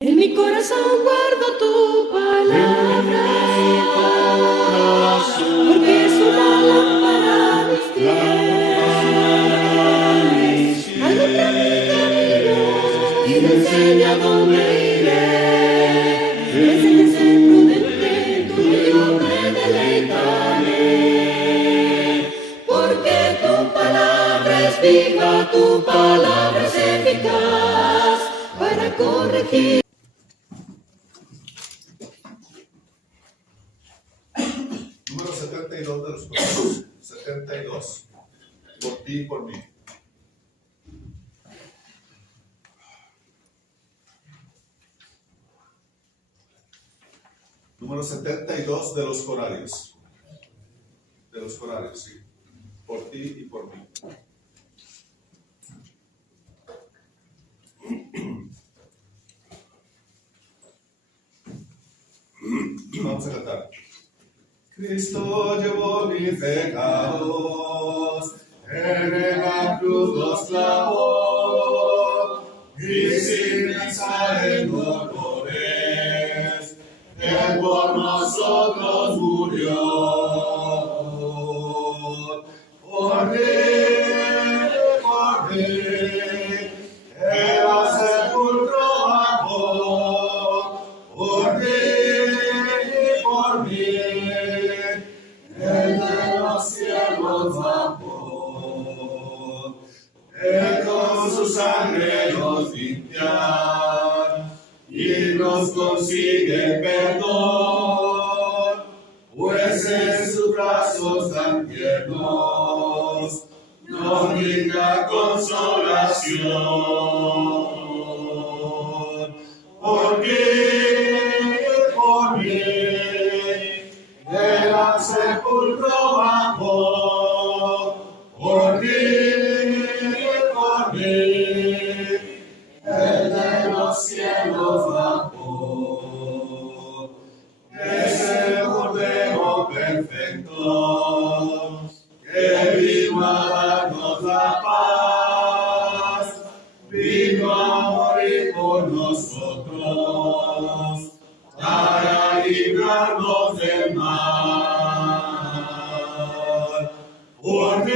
En mi corazón guardo tu palabra, porque es una lámpara a mis pies, alumbra mi camino y me enseña dónde iré. Me enseñas a ser prudente, tú y yo me deleitaré, porque tu palabra es viva, tu palabra es eficaz para corregir. Número 72 de los Corintios. 72. Por ti y por mí. Número 72 de los Corarios. De los Corarios, sí. Por ti y por mí. Vamos a cantar. Cristo llevó mis pecados, en la cruz los clavó, y sin pensar en dolores, Él por nosotros murió. Por mí, Él al sepulcro bajó, por mí, Él de los cielos bajó, Él con su sangre nos limpia y nos consigue perdón, pues en sus brazos tan tiernos nos brinda consolación. Porque por mí Él al sepulcro bajó, por mí, Él de los cielos bajó. Es el Cordero perfecto, que vino a darnos la paz, vino a morir por nosotros, para librarnos del mal. Por mí,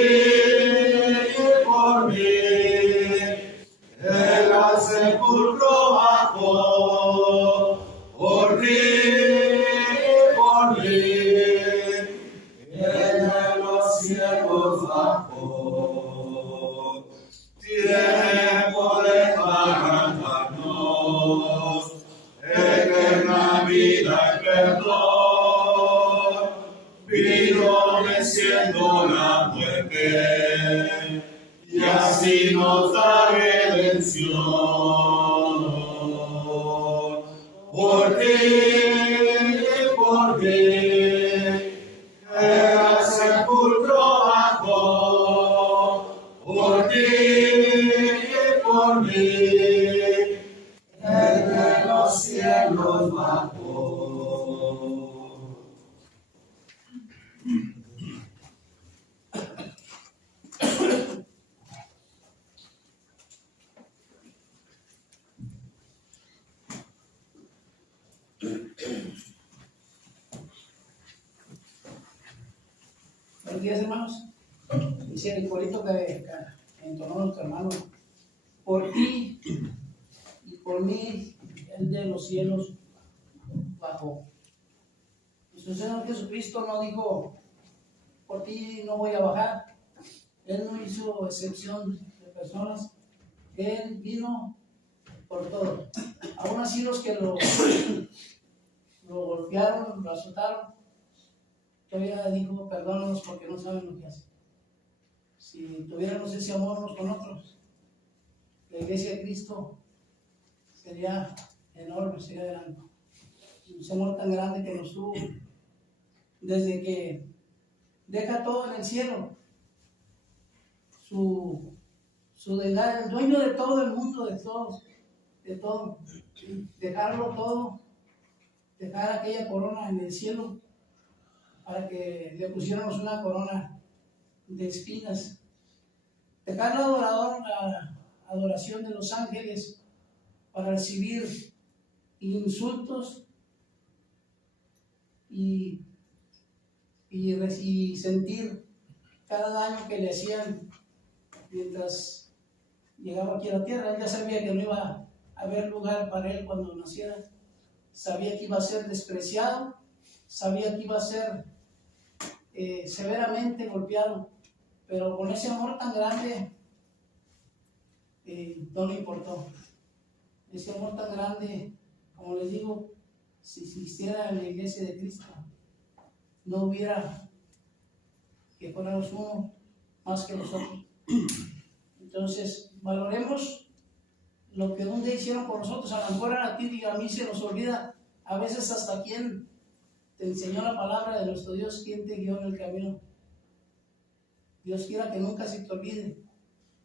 Él al sepulcro bajó, por mí, Él de los cielos bajó. Tiempo de darnos eterna vida y perdón, vino venciendo la muerte y así nos da redención. Por ti, Él al sepulcro bajó, por ti, Él de los cielos bajó. Buenos días, hermanos. Dice el corito que entonó nuestro hermano. Por ti y por mí, Él de los cielos bajó. Nuestro Señor Jesucristo no dijo, por ti no voy a bajar. Él no hizo excepción de personas. Él vino por todo. Aún así los que lo golpearon, lo azotaron, todavía dijo, perdónanos porque no saben lo que hacen. Si tuviéramos ese amor unos con otros, la iglesia de Cristo sería enorme, sería grande. Ese amor tan grande que nos tuvo, desde que deja todo en el cielo, su deidad, el dueño de todo el mundo, de todos, de todo, dejarlo todo, dejar aquella corona en el cielo, para que le pusiéramos una corona de espinas, dejar la adoración de los ángeles para recibir insultos y sentir cada daño que le hacían mientras llegaba aquí a la tierra. Él ya sabía que no iba a haber lugar para él cuando naciera, sabía que iba a ser despreciado, sabía que iba a ser severamente golpeado, pero con ese amor tan grande no le importó. Ese amor tan grande, como les digo, si existiera en la iglesia de Cristo, no hubiera que fuéramos uno más que nosotros. Entonces, valoremos lo que un día hicieron por nosotros. A lo mejor a ti y a mí se nos olvida a veces hasta quién te enseñó la palabra de nuestro Dios, quién te guió en el camino. Dios quiera que nunca se te olvide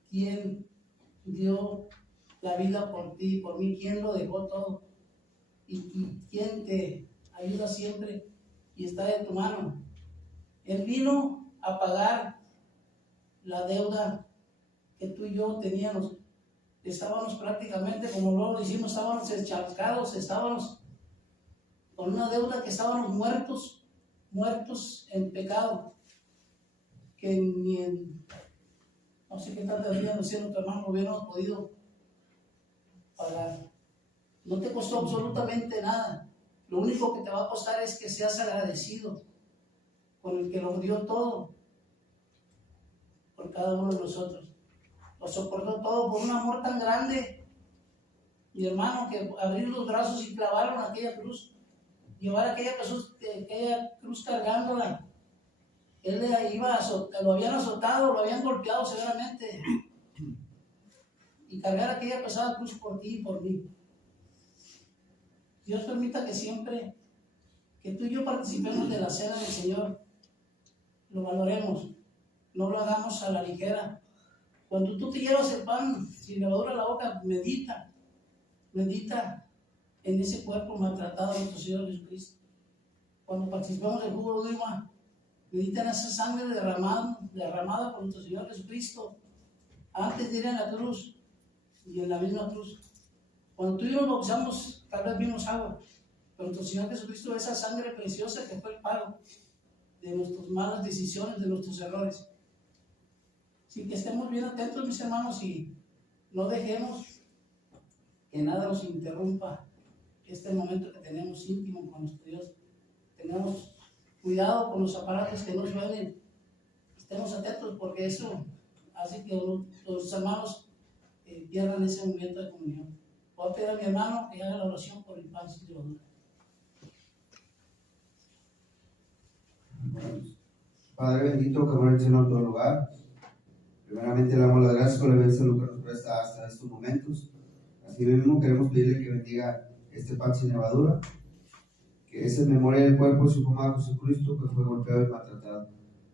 quién dio la vida por ti y por mí, quién lo dejó todo y quién te ayuda siempre y está de tu mano. Él vino a pagar la deuda que tú y yo teníamos. Estábamos prácticamente, como luego lo hicimos, estábamos encharcados, estábamos con una deuda que estábamos muertos en pecado, que ni en no sé qué tanta vida nos hicieron tu hermano, hubiéramos podido pagar. No te costó absolutamente nada. Lo único que te va a costar es que seas agradecido con el que lo dio todo por cada uno de nosotros. Lo soportó todo por un amor tan grande, mi hermano, que abrir los brazos y clavaron aquella cruz, llevar aquella cruz cargándola. Él lo habían azotado, lo habían golpeado severamente, y cargar aquella pesada cruz por ti y por mí. Dios permita que siempre que tú y yo participemos de la cena del Señor, lo valoremos, no lo hagamos a la ligera. Cuando tú te llevas el pan sin levadura a la boca, medita en ese cuerpo maltratado de nuestro Señor Jesucristo. Cuando participamos del jugo de uva, medita en esa sangre derramada por nuestro Señor Jesucristo antes de ir a la cruz y en la misma cruz. Cuando tú y yo nos bautizamos, tal vez vimos agua, pero nuestro Señor Jesucristo, esa sangre preciosa que fue el pago de nuestras malas decisiones, de nuestros errores. Así que estemos bien atentos, mis hermanos, y no dejemos que nada nos interrumpa este momento que tenemos íntimo con nuestro Dios. Tengamos cuidado con los aparatos que no suenen. Estemos atentos, porque eso hace que los hermanos pierdan ese momento de comunión. Voy a pedir a mi hermano que haga la oración por el pan sin levadura. Padre bendito, que mora el Señor en todo lugar. Primeramente le damos las gracias por el buen salud que nos presta hasta estos momentos. Así mismo queremos pedirle que bendiga este pan sin levadura, que es en memoria del cuerpo de su amado Jesucristo, que fue golpeado y maltratado.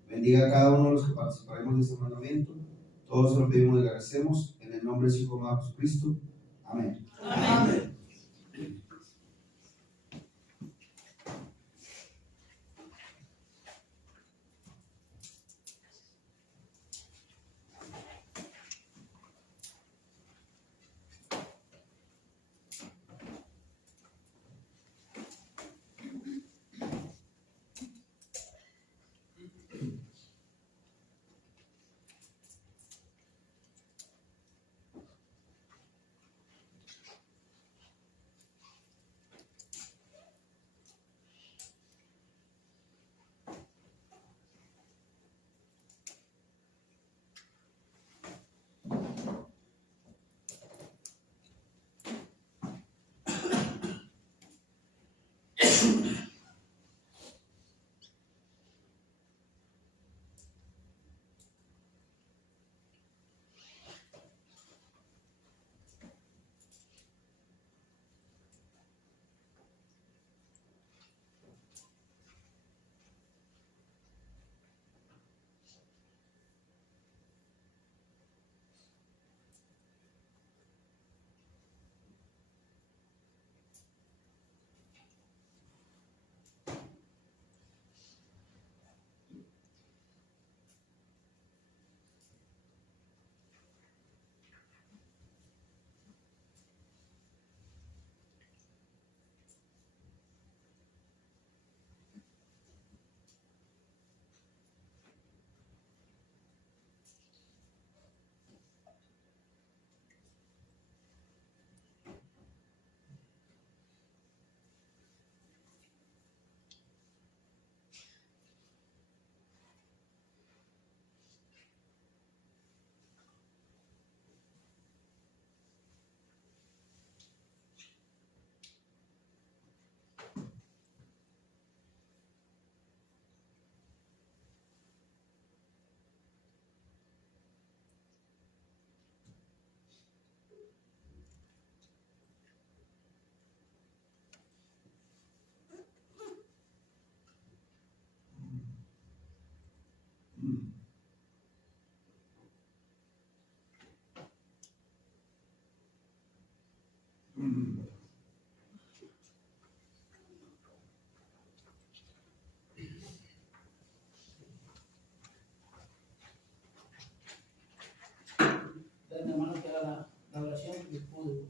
Bendiga a cada uno de los que participaremos de este mandamiento. Todos se lo pedimos y le agradecemos en el nombre de su amado Jesucristo. Amén. Amén. Entonces, mi hermano, que haga la oración que pudo.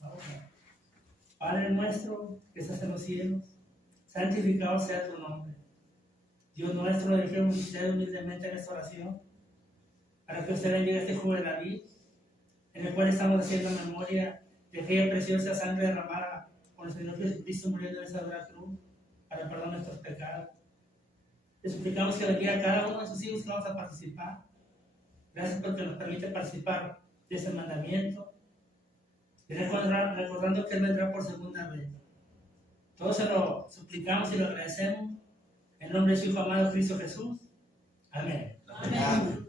Vamos a ver. Padre nuestro que estás en los cielos, santificado sea tu nombre. Dios nuestro, dirigimos usted humildemente en esta oración para que usted bendiga este jugo de la vid, en el cual estamos haciendo memoria de aquella preciosa sangre derramada por el Señor Jesucristo muriendo en esa dura cruz para perdonar nuestros pecados. Le suplicamos que bendiga a cada uno de sus hijos que vamos a participar. Gracias porque nos permite participar de ese mandamiento. Y recordando que Él vendrá por segunda vez. Todos se lo suplicamos y lo agradecemos. En nombre de su Hijo amado Cristo Jesús. Amén. Amén.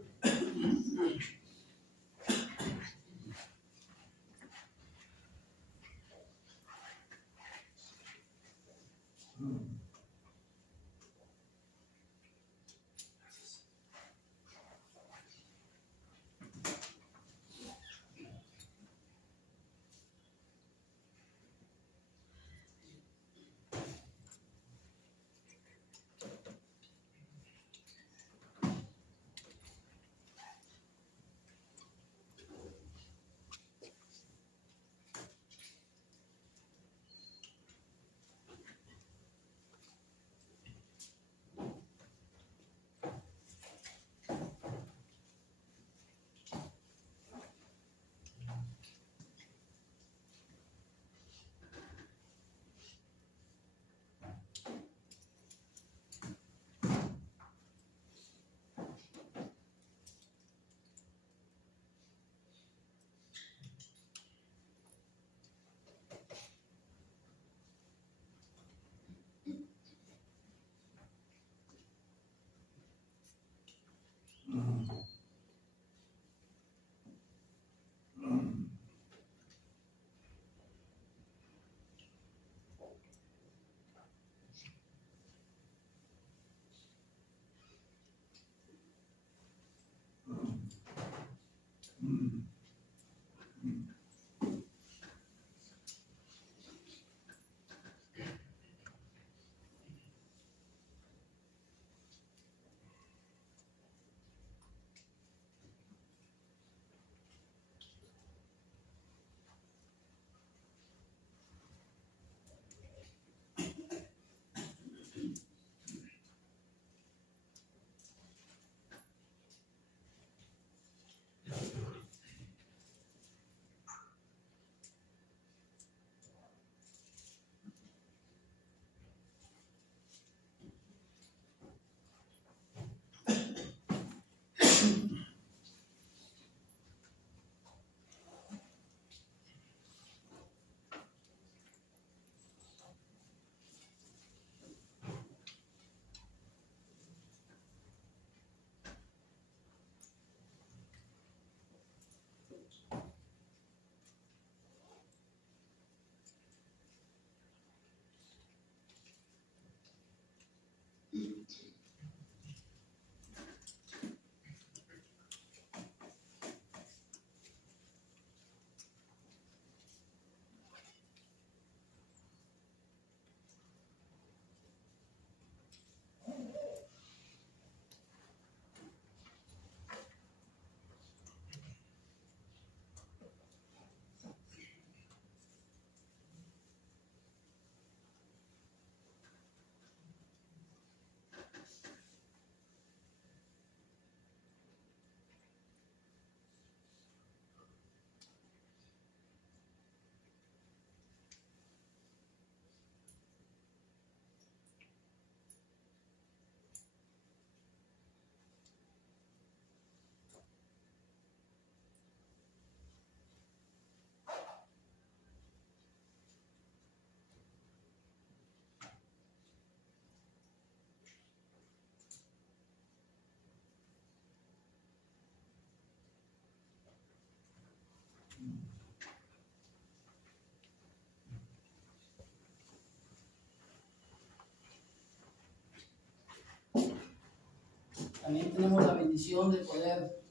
También tenemos la bendición de poder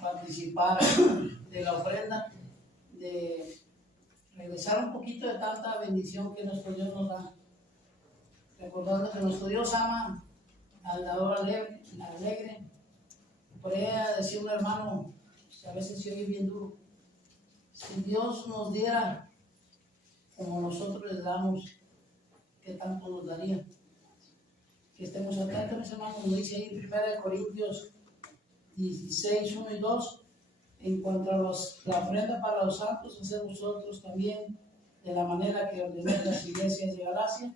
participar participar de la ofrenda, de regresar un poquito de tanta bendición que nuestro Dios nos da. Recordando que nuestro Dios ama al dador alegre. Por ahí decía un hermano, que a veces se oye bien duro, si Dios nos diera como nosotros les damos, ¿qué tanto nos daría? Que estemos atentos, mis hermanos, nos dice ahí en 1 Corintios 16, 1 y 2, en cuanto a la ofrenda para los santos, hacer vosotros también de la manera que ordenó las iglesias de Galacia.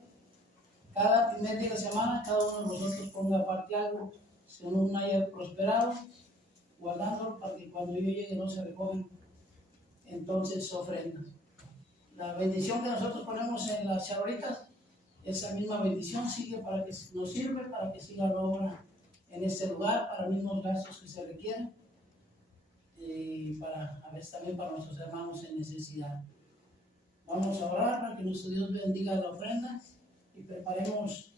Cada primer día de la semana, cada uno de vosotros ponga aparte algo, según haya prosperado, guardándolo para que cuando yo llegue no se recojan entonces ofrendas. La bendición que nosotros ponemos en las charolitas, esa misma bendición sigue para que nos sirve, para que siga la obra en este lugar, para los mismos gastos que se requieren, y para, a veces también para nuestros hermanos en necesidad. Vamos a orar para que nuestro Dios bendiga la ofrenda y preparemos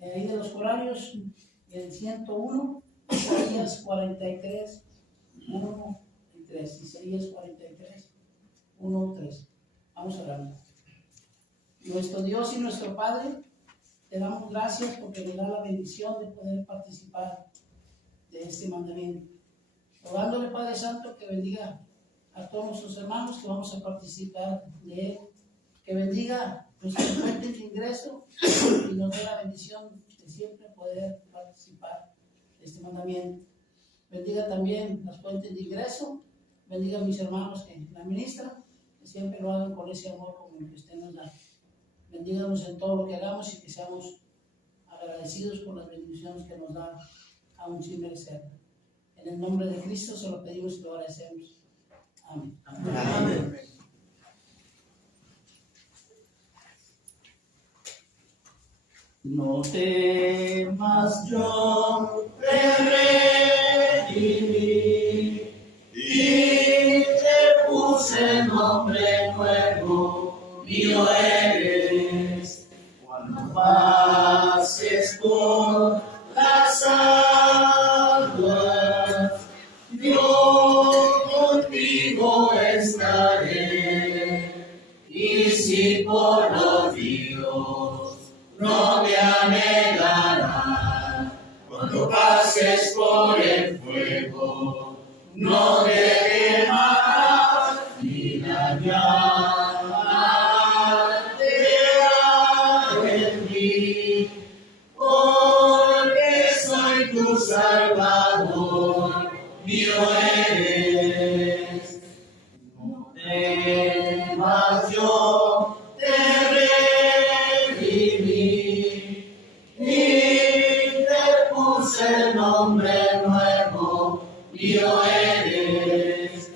ahí de los corarios el 101, Isaías 43, 1 y 3. Isaías 43, 1 y 3. Vamos a orar. Nuestro Dios y nuestro Padre, te damos gracias porque nos da la bendición de poder participar de este mandamiento. Rogándole, Padre Santo, que bendiga a todos nuestros hermanos que vamos a participar de él, que bendiga nuestras fuentes de ingreso y nos dé la bendición de siempre poder participar de este mandamiento. Bendiga también las fuentes de ingreso, bendiga a mis hermanos que la ministran, que siempre lo hagan con ese amor como el que usted nos da. Bendíganos en todo lo que hagamos y que seamos agradecidos por las bendiciones que nos da aún sin merecer. En el nombre de Cristo se lo pedimos y lo agradecemos. Amén. Amén. Amén. No temas, yo te redimí y te puse nombre nuevo, mío eres. Cuando pases por las aguas, yo contigo estaré, y si por los ríos no te anegarán. Cuando pases por el fuego, no te quemarás, ni la llama arderá en ti, porque soy tu Salvador, mío eres. No temas, yo te redimí y te puse nombre nuevo, mío eres.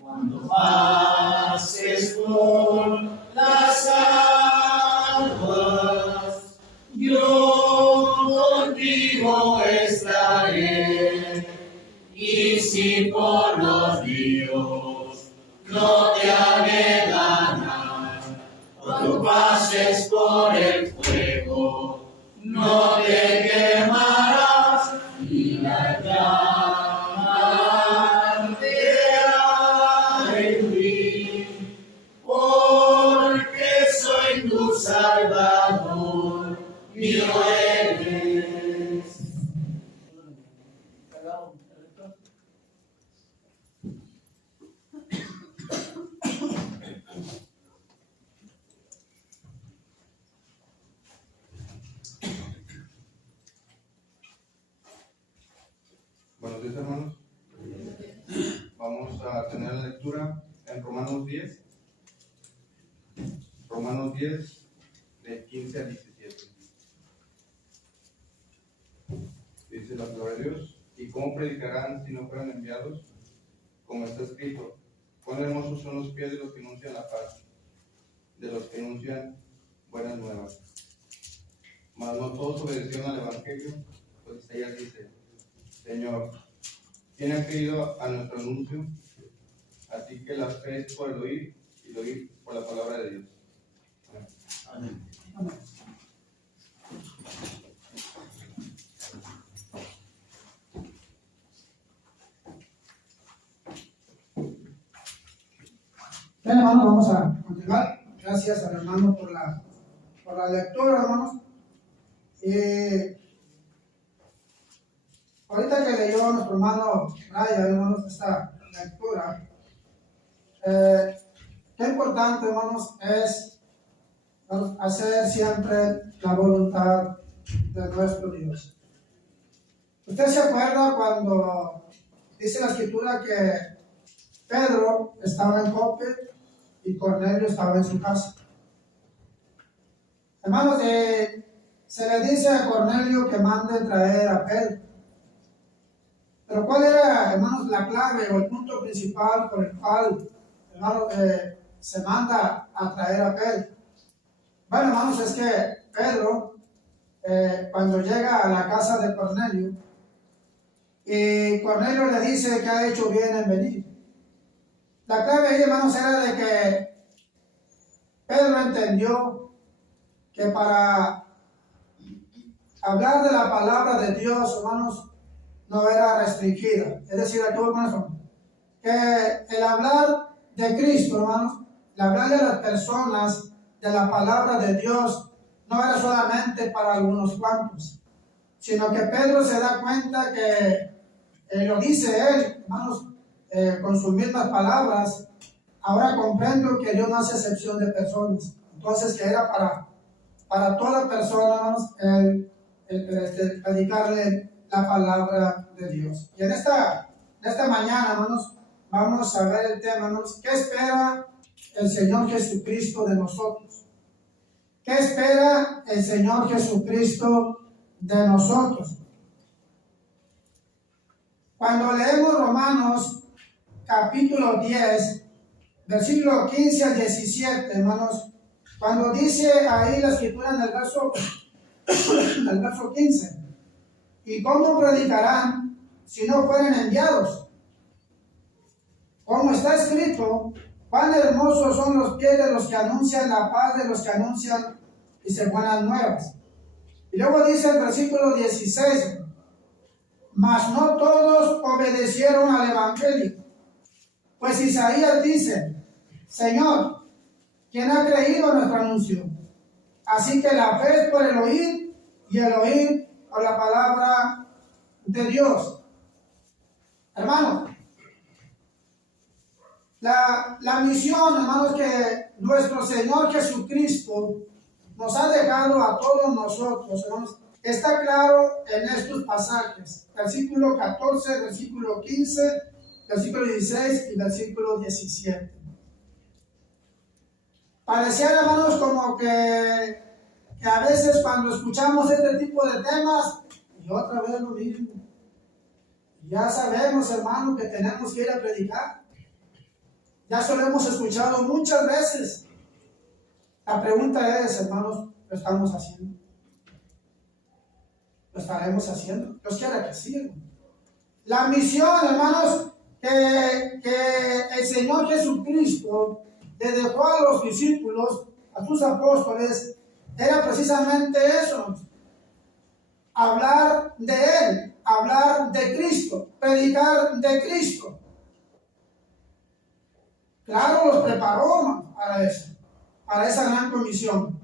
Cuando pases por las aguas, yo contigo estaré, y si por los ríos no te anegarán. Cuando pases por el fuego, no te quemarás, y la llama arderá en ti, porque soy tu Salvador, mío eres. Buenos días, hermanos. Vamos a tener la lectura en Romanos 10. Romanos 10, de 15 a 17. Dice la palabra de Dios: ¿y cómo predicarán si no fueran enviados? Como está escrito: cuán hermosos son los pies de los que anuncian la paz, de los que anuncian buenas nuevas. Mas no todos obedecieron al Evangelio, pues ella dice: Señor, ¿quién ha creído a nuestro anuncio? Así que la fe es por el oír, y el oír por la palabra de Dios. Amén. Amén. Bien, hermanos, vamos a continuar. Gracias al hermano por la lectura, hermanos. Ahorita que leyó nuestro hermano Brian, hermanos, esta lectura, qué importante, hermanos, es hacer siempre la voluntad de nuestro Dios. ¿Usted se acuerda cuando dice la escritura que Pedro estaba en Jope y Cornelio estaba en su casa? Hermanos, se le dice a Cornelio que mande traer a Pedro. Pero ¿cuál era, hermanos, la clave o el punto principal por el cual, hermanos, se manda a traer a Pedro? Bueno, hermanos, es que Pedro, cuando llega a la casa de Cornelio, y Cornelio le dice que ha hecho bien en venir. La clave ahí, hermanos, era de que Pedro entendió que para hablar de la palabra de Dios, hermanos, no era restringida. Es decir, aquí, hermanos, que el hablar de Cristo, hermanos, el hablar de las personas de la palabra de Dios, no era solamente para algunos cuantos, sino que Pedro se da cuenta que lo dice él, hermanos, con sus mismas palabras. Ahora comprendo que Dios no hace excepción de personas. Entonces, que era para toda persona, hermanos, predicarle la palabra de Dios. Y en esta mañana, hermanos, vamos a ver el tema, hermanos, ¿qué espera el Señor Jesucristo de nosotros? ¿Qué espera el Señor Jesucristo de nosotros? Cuando leemos Romanos capítulo 10, versículo 15 al 17, hermanos, cuando dice ahí la escritura en el verso 15, ¿y cómo predicarán si no fueren enviados? Como está escrito, cuán hermosos son los pies de los que anuncian la paz, de los que anuncian buenas nuevas. Y luego dice el versículo 16, mas no todos obedecieron al evangelio. Pues Isaías dice, Señor, ¿quién ha creído a nuestro anuncio? Así que la fe es por el oír, y el oír por la palabra de Dios. Hermanos, la misión, hermanos, que nuestro Señor Jesucristo nos ha dejado a todos nosotros, hermanos, está claro en estos pasajes. Versículo 14, versículo 15, versículo 16 y versículo 17. Pareciera, hermanos, como que a veces cuando escuchamos este tipo de temas, y otra vez lo mismo. Ya sabemos, hermanos, que tenemos que ir a predicar. Ya se lo hemos escuchado muchas veces. La pregunta es, hermanos, ¿lo estamos haciendo? ¿Lo estaremos haciendo? Dios quiera que sí, hermano. La misión, hermanos, que el Señor Jesucristo le dejó a los discípulos, a sus apóstoles, era precisamente eso: hablar de Él, hablar de Cristo, predicar de Cristo. Claro, los preparó para eso, para esa gran comisión.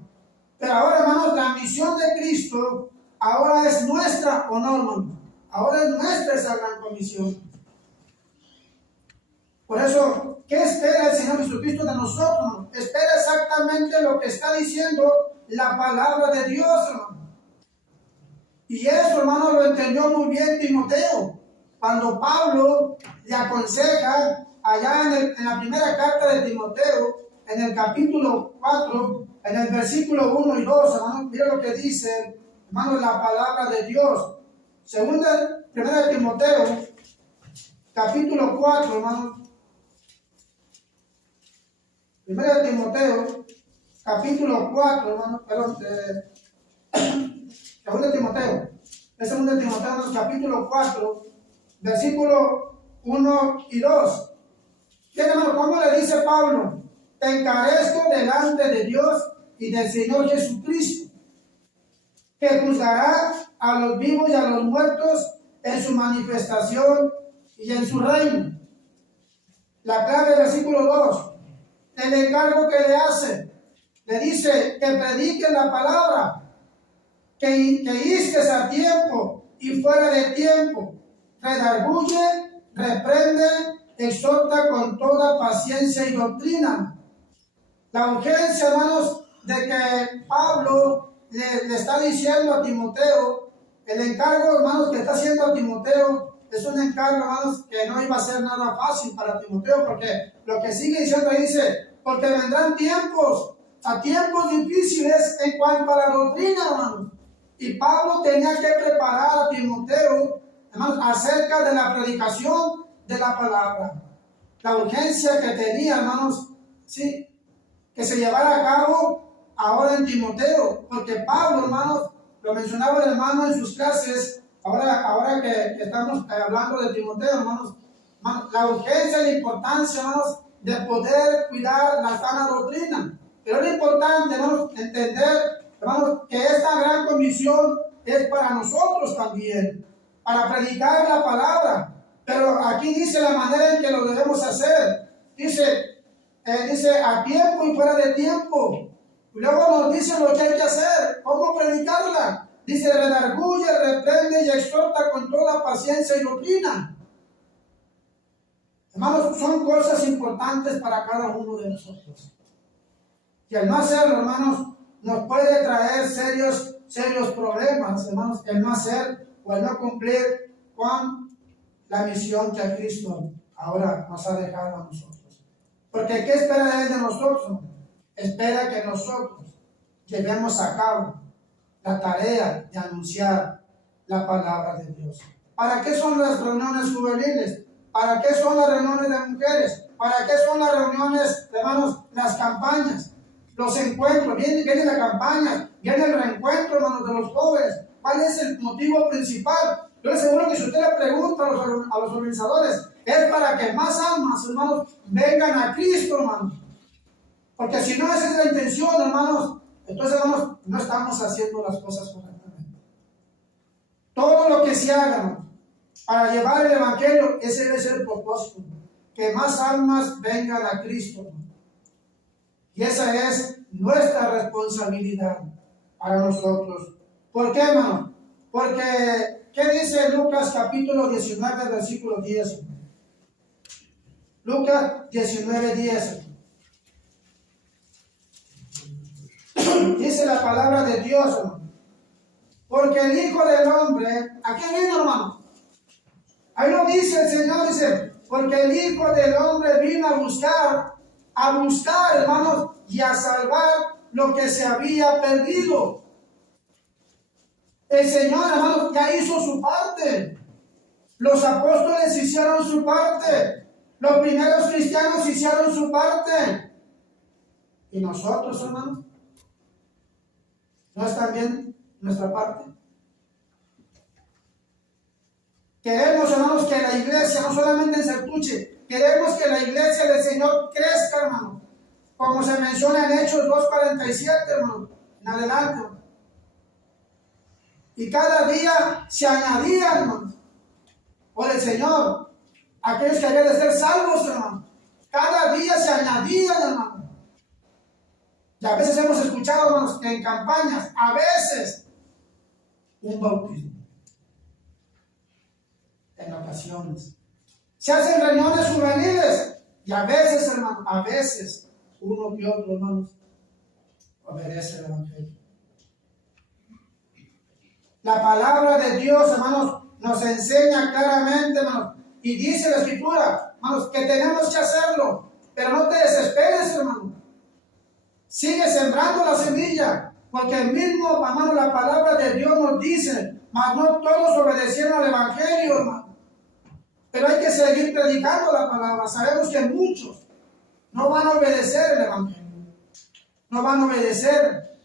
Pero ahora, hermanos, la misión de Cristo ahora es nuestra, ¿o no, hermano? Ahora es nuestra esa gran comisión. Por eso, ¿qué espera el Señor Jesucristo de nosotros? Espera exactamente lo que está diciendo la palabra de Dios, hermano. Y eso, hermano, lo entendió muy bien Timoteo, cuando Pablo le aconseja allá en la primera carta de Timoteo, en el capítulo 4, en el versículo 1 y 2, hermano, mira lo que dice, hermano, la palabra de Dios. Primera de Timoteo, capítulo 4, hermano. Primera de Timoteo, capítulo 4, hermano, perdón, Segunda de Timoteo, es Segunda de Timoteo, capítulo 4, versículo 1 y 2. Bien, hermano, ¿cómo le dice Pablo? Te encarezco delante de Dios y del Señor Jesucristo, que juzgará a los vivos y a los muertos en su manifestación y en su reino. La clave del versículo 2. el encargo que le hace. Le dice que predique la palabra, que instes a tiempo y fuera de tiempo, redarguye, reprende, exhorta con toda paciencia y doctrina. La urgencia, hermanos, de que Pablo le está diciendo a Timoteo, el encargo, hermanos, que está haciendo a Timoteo, es un encargo, hermanos, que no iba a ser nada fácil para Timoteo, porque lo que sigue diciendo ahí dice, porque vendrán tiempos difíciles en cuanto a la doctrina, hermanos. Y Pablo tenía que preparar a Timoteo, hermanos, acerca de la predicación de la palabra. La urgencia que tenía, hermanos, sí, que se llevara a cabo ahora en Timoteo, porque Pablo, hermanos, lo mencionaba el hermano en sus clases, ahora que estamos hablando de Timoteo, hermanos, la urgencia y la importancia, hermanos, de poder cuidar la sana doctrina. Pero es importante, hermanos, entender, hermanos, que esta gran comisión es para nosotros también, para predicar la palabra. Pero aquí dice la manera en que lo debemos hacer. Dice a tiempo y fuera de tiempo. Y luego nos dice lo que hay que hacer, cómo predicarla. Dice, redarguye, reprende y exhorta con toda paciencia y doctrina. Hermanos, son cosas importantes para cada uno de nosotros. Y al no hacerlo, hermanos, nos puede traer serios problemas, hermanos, el no hacer o el no cumplir con la misión que Cristo ahora nos ha dejado a nosotros. Porque ¿qué espera Él de nosotros? Espera que nosotros llevemos a cabo la tarea de anunciar la palabra de Dios. ¿Para qué son las reuniones juveniles? ¿Para qué son las reuniones de mujeres? ¿Para qué son las reuniones, hermanos, las campañas? Los encuentros, viene la campaña, viene el reencuentro, hermanos, de los jóvenes. ¿Cuál es el motivo principal? Yo les aseguro que si usted le pregunta a los organizadores, es para que más almas, hermanos, vengan a Cristo, hermanos. Porque si no esa es la intención, hermanos, entonces, hermanos, no estamos haciendo las cosas correctamente. Todo lo que se haga, hermanos, para llevar el Evangelio, ese debe ser el propósito. Que más almas vengan a Cristo, hermanos. Y esa es nuestra responsabilidad para nosotros. ¿Por qué, hermano? Porque, ¿qué dice Lucas capítulo 19, versículo 10? Lucas 19, 10. Dice la palabra de Dios, hermano. Porque el Hijo del Hombre, ¿a qué vino, hermano? Ahí lo dice el Señor, dice, porque el Hijo del Hombre vino a buscar, hermanos, y a salvar lo que se había perdido. El Señor, hermanos, ya hizo su parte. Los apóstoles hicieron su parte. Los primeros cristianos hicieron su parte. ¿Y nosotros, hermanos? ¿No es también nuestra parte? Queremos, hermanos, que la iglesia, no solamente en Sertuche, queremos que la iglesia del Señor crezca, hermano. Como se menciona en Hechos 2:47, hermano, en adelante, hermano. Y cada día se añadían, hermano, por el Señor, aquellos que habían de ser salvos, hermano. Cada día se añadían, hermano. Y a veces hemos escuchado, hermanos, que en campañas, a veces, un bautismo. En ocasiones. Se hacen reuniones juveniles. Y a veces, hermano, a veces, uno que otro, hermanos, obedece el Evangelio. La palabra de Dios, hermanos, nos enseña claramente, hermanos, y dice la Escritura, hermanos, que tenemos que hacerlo. Pero no te desesperes, hermano. Sigue sembrando la semilla, porque el mismo, hermano, la palabra de Dios nos dice, mas no todos obedecieron al Evangelio, hermano. Pero hay que seguir predicando la palabra. Sabemos que muchos no van a obedecer el Evangelio. No van a obedecer.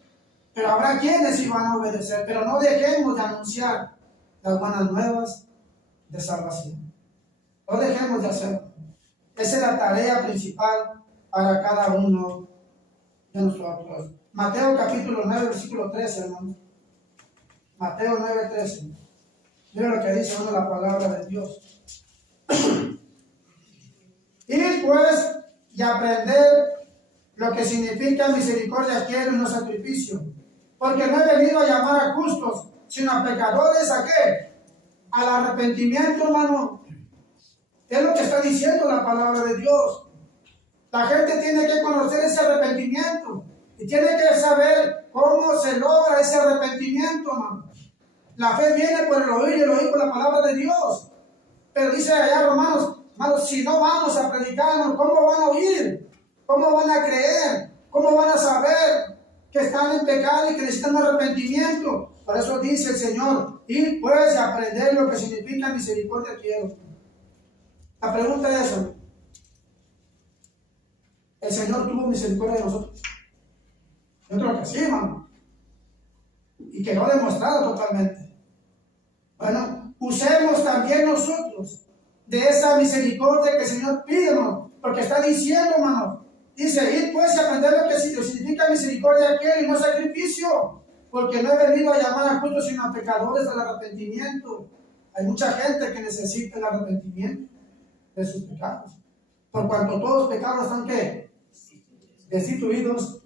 Pero habrá quienes sí van a obedecer. Pero no dejemos de anunciar las buenas nuevas de salvación. No dejemos de hacerlo. Esa es la tarea principal para cada uno de nosotros. Mateo capítulo 9, versículo 13, hermano. Mateo 9, 13. Mira lo que dice, hermano, la palabra de Dios. Ir pues y aprender lo que significa misericordia quiero y no sacrificio. Porque no he venido a llamar a justos, sino a pecadores, ¿a qué? Al arrepentimiento, hermano. Es lo que está diciendo la palabra de Dios. La gente tiene que conocer ese arrepentimiento y tiene que saber cómo se logra ese arrepentimiento, hermano. La fe viene por el oír y el oír por la palabra de Dios. Pero dice allá Romanos, hermanos, si no vamos a predicar, hermano, ¿cómo van a oír? ¿Cómo van a creer? ¿Cómo van a saber que están en pecado y que necesitan arrepentimiento? Por eso dice el Señor, ir pues a aprender lo que significa misericordia quiero. La pregunta es esa. ¿El Señor tuvo misericordia de nosotros? Yo creo que sí, hermano. Y quedó demostrado totalmente. Bueno, usemos también nosotros de esa misericordia que el Señor pide, hermano. Porque está diciendo, hermano, dice, ir pues a aprender lo que significa misericordia quiero y no sacrificio. Porque no he venido a llamar a justos sino a pecadores al arrepentimiento. Hay mucha gente que necesita el arrepentimiento de sus pecados. Por cuanto todos los pecados están ¿qué? Destituidos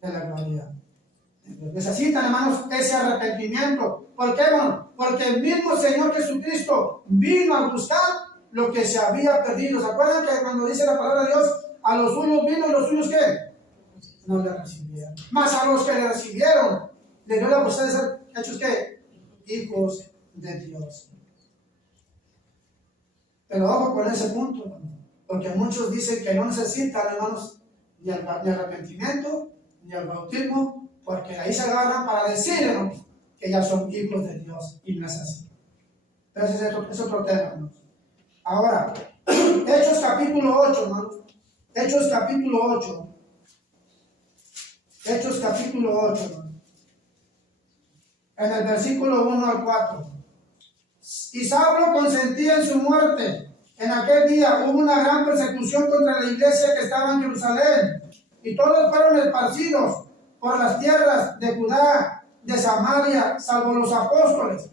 de la gloria. Necesitan, hermanos, ese arrepentimiento. ¿Por qué, hermano? Porque el mismo Señor Jesucristo vino a buscar lo que se había perdido. ¿Se acuerdan que cuando dice la palabra de Dios, a los suyos vino y los suyos qué? No le recibieron. Mas a los que le recibieron, le dio la posibilidad de ser hechos ¿qué? Hijos de Dios. Pero ojo con ese punto, hermano, porque muchos dicen que no necesitan, hermanos, ni arrepentimiento, ni el bautismo, porque ahí se agarran para decir, hermanos, que ya son hijos de Dios, y no es así. Entonces es otro tema, hermanos. Ahora, Hechos capítulo 8, hermanos. Hechos capítulo 8. Hechos capítulo 8, hermanos. En el versículo 1 al 4. Y Saulo consentía en su muerte. En aquel día hubo una gran persecución contra la iglesia que estaba en Jerusalén, y todos fueron esparcidos por las tierras de Judá, de Samaria, salvo los apóstoles.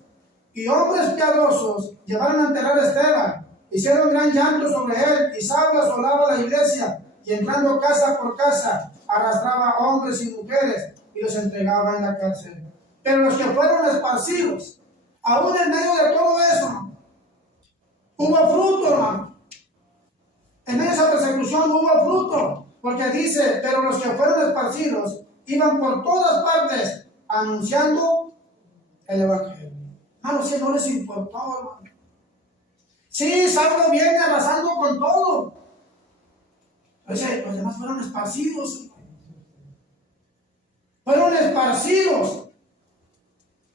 Y hombres piadosos llevaron a enterrar a Esteban, hicieron gran llanto sobre él, y Saulo asolaba la iglesia, y entrando casa por casa, arrastraba hombres y mujeres, y los entregaba en la cárcel. Pero los que fueron esparcidos, aún en medio de todo eso, hubo fruto, hermano. En medio de esa persecución hubo fruto, porque dice, pero los que fueron esparcidos iban por todas partes anunciando el evangelio. Hermano, si no les importó, hermano. Sí, Saulo viene arrasando con todo. Oye, los demás fueron esparcidos. Fueron esparcidos.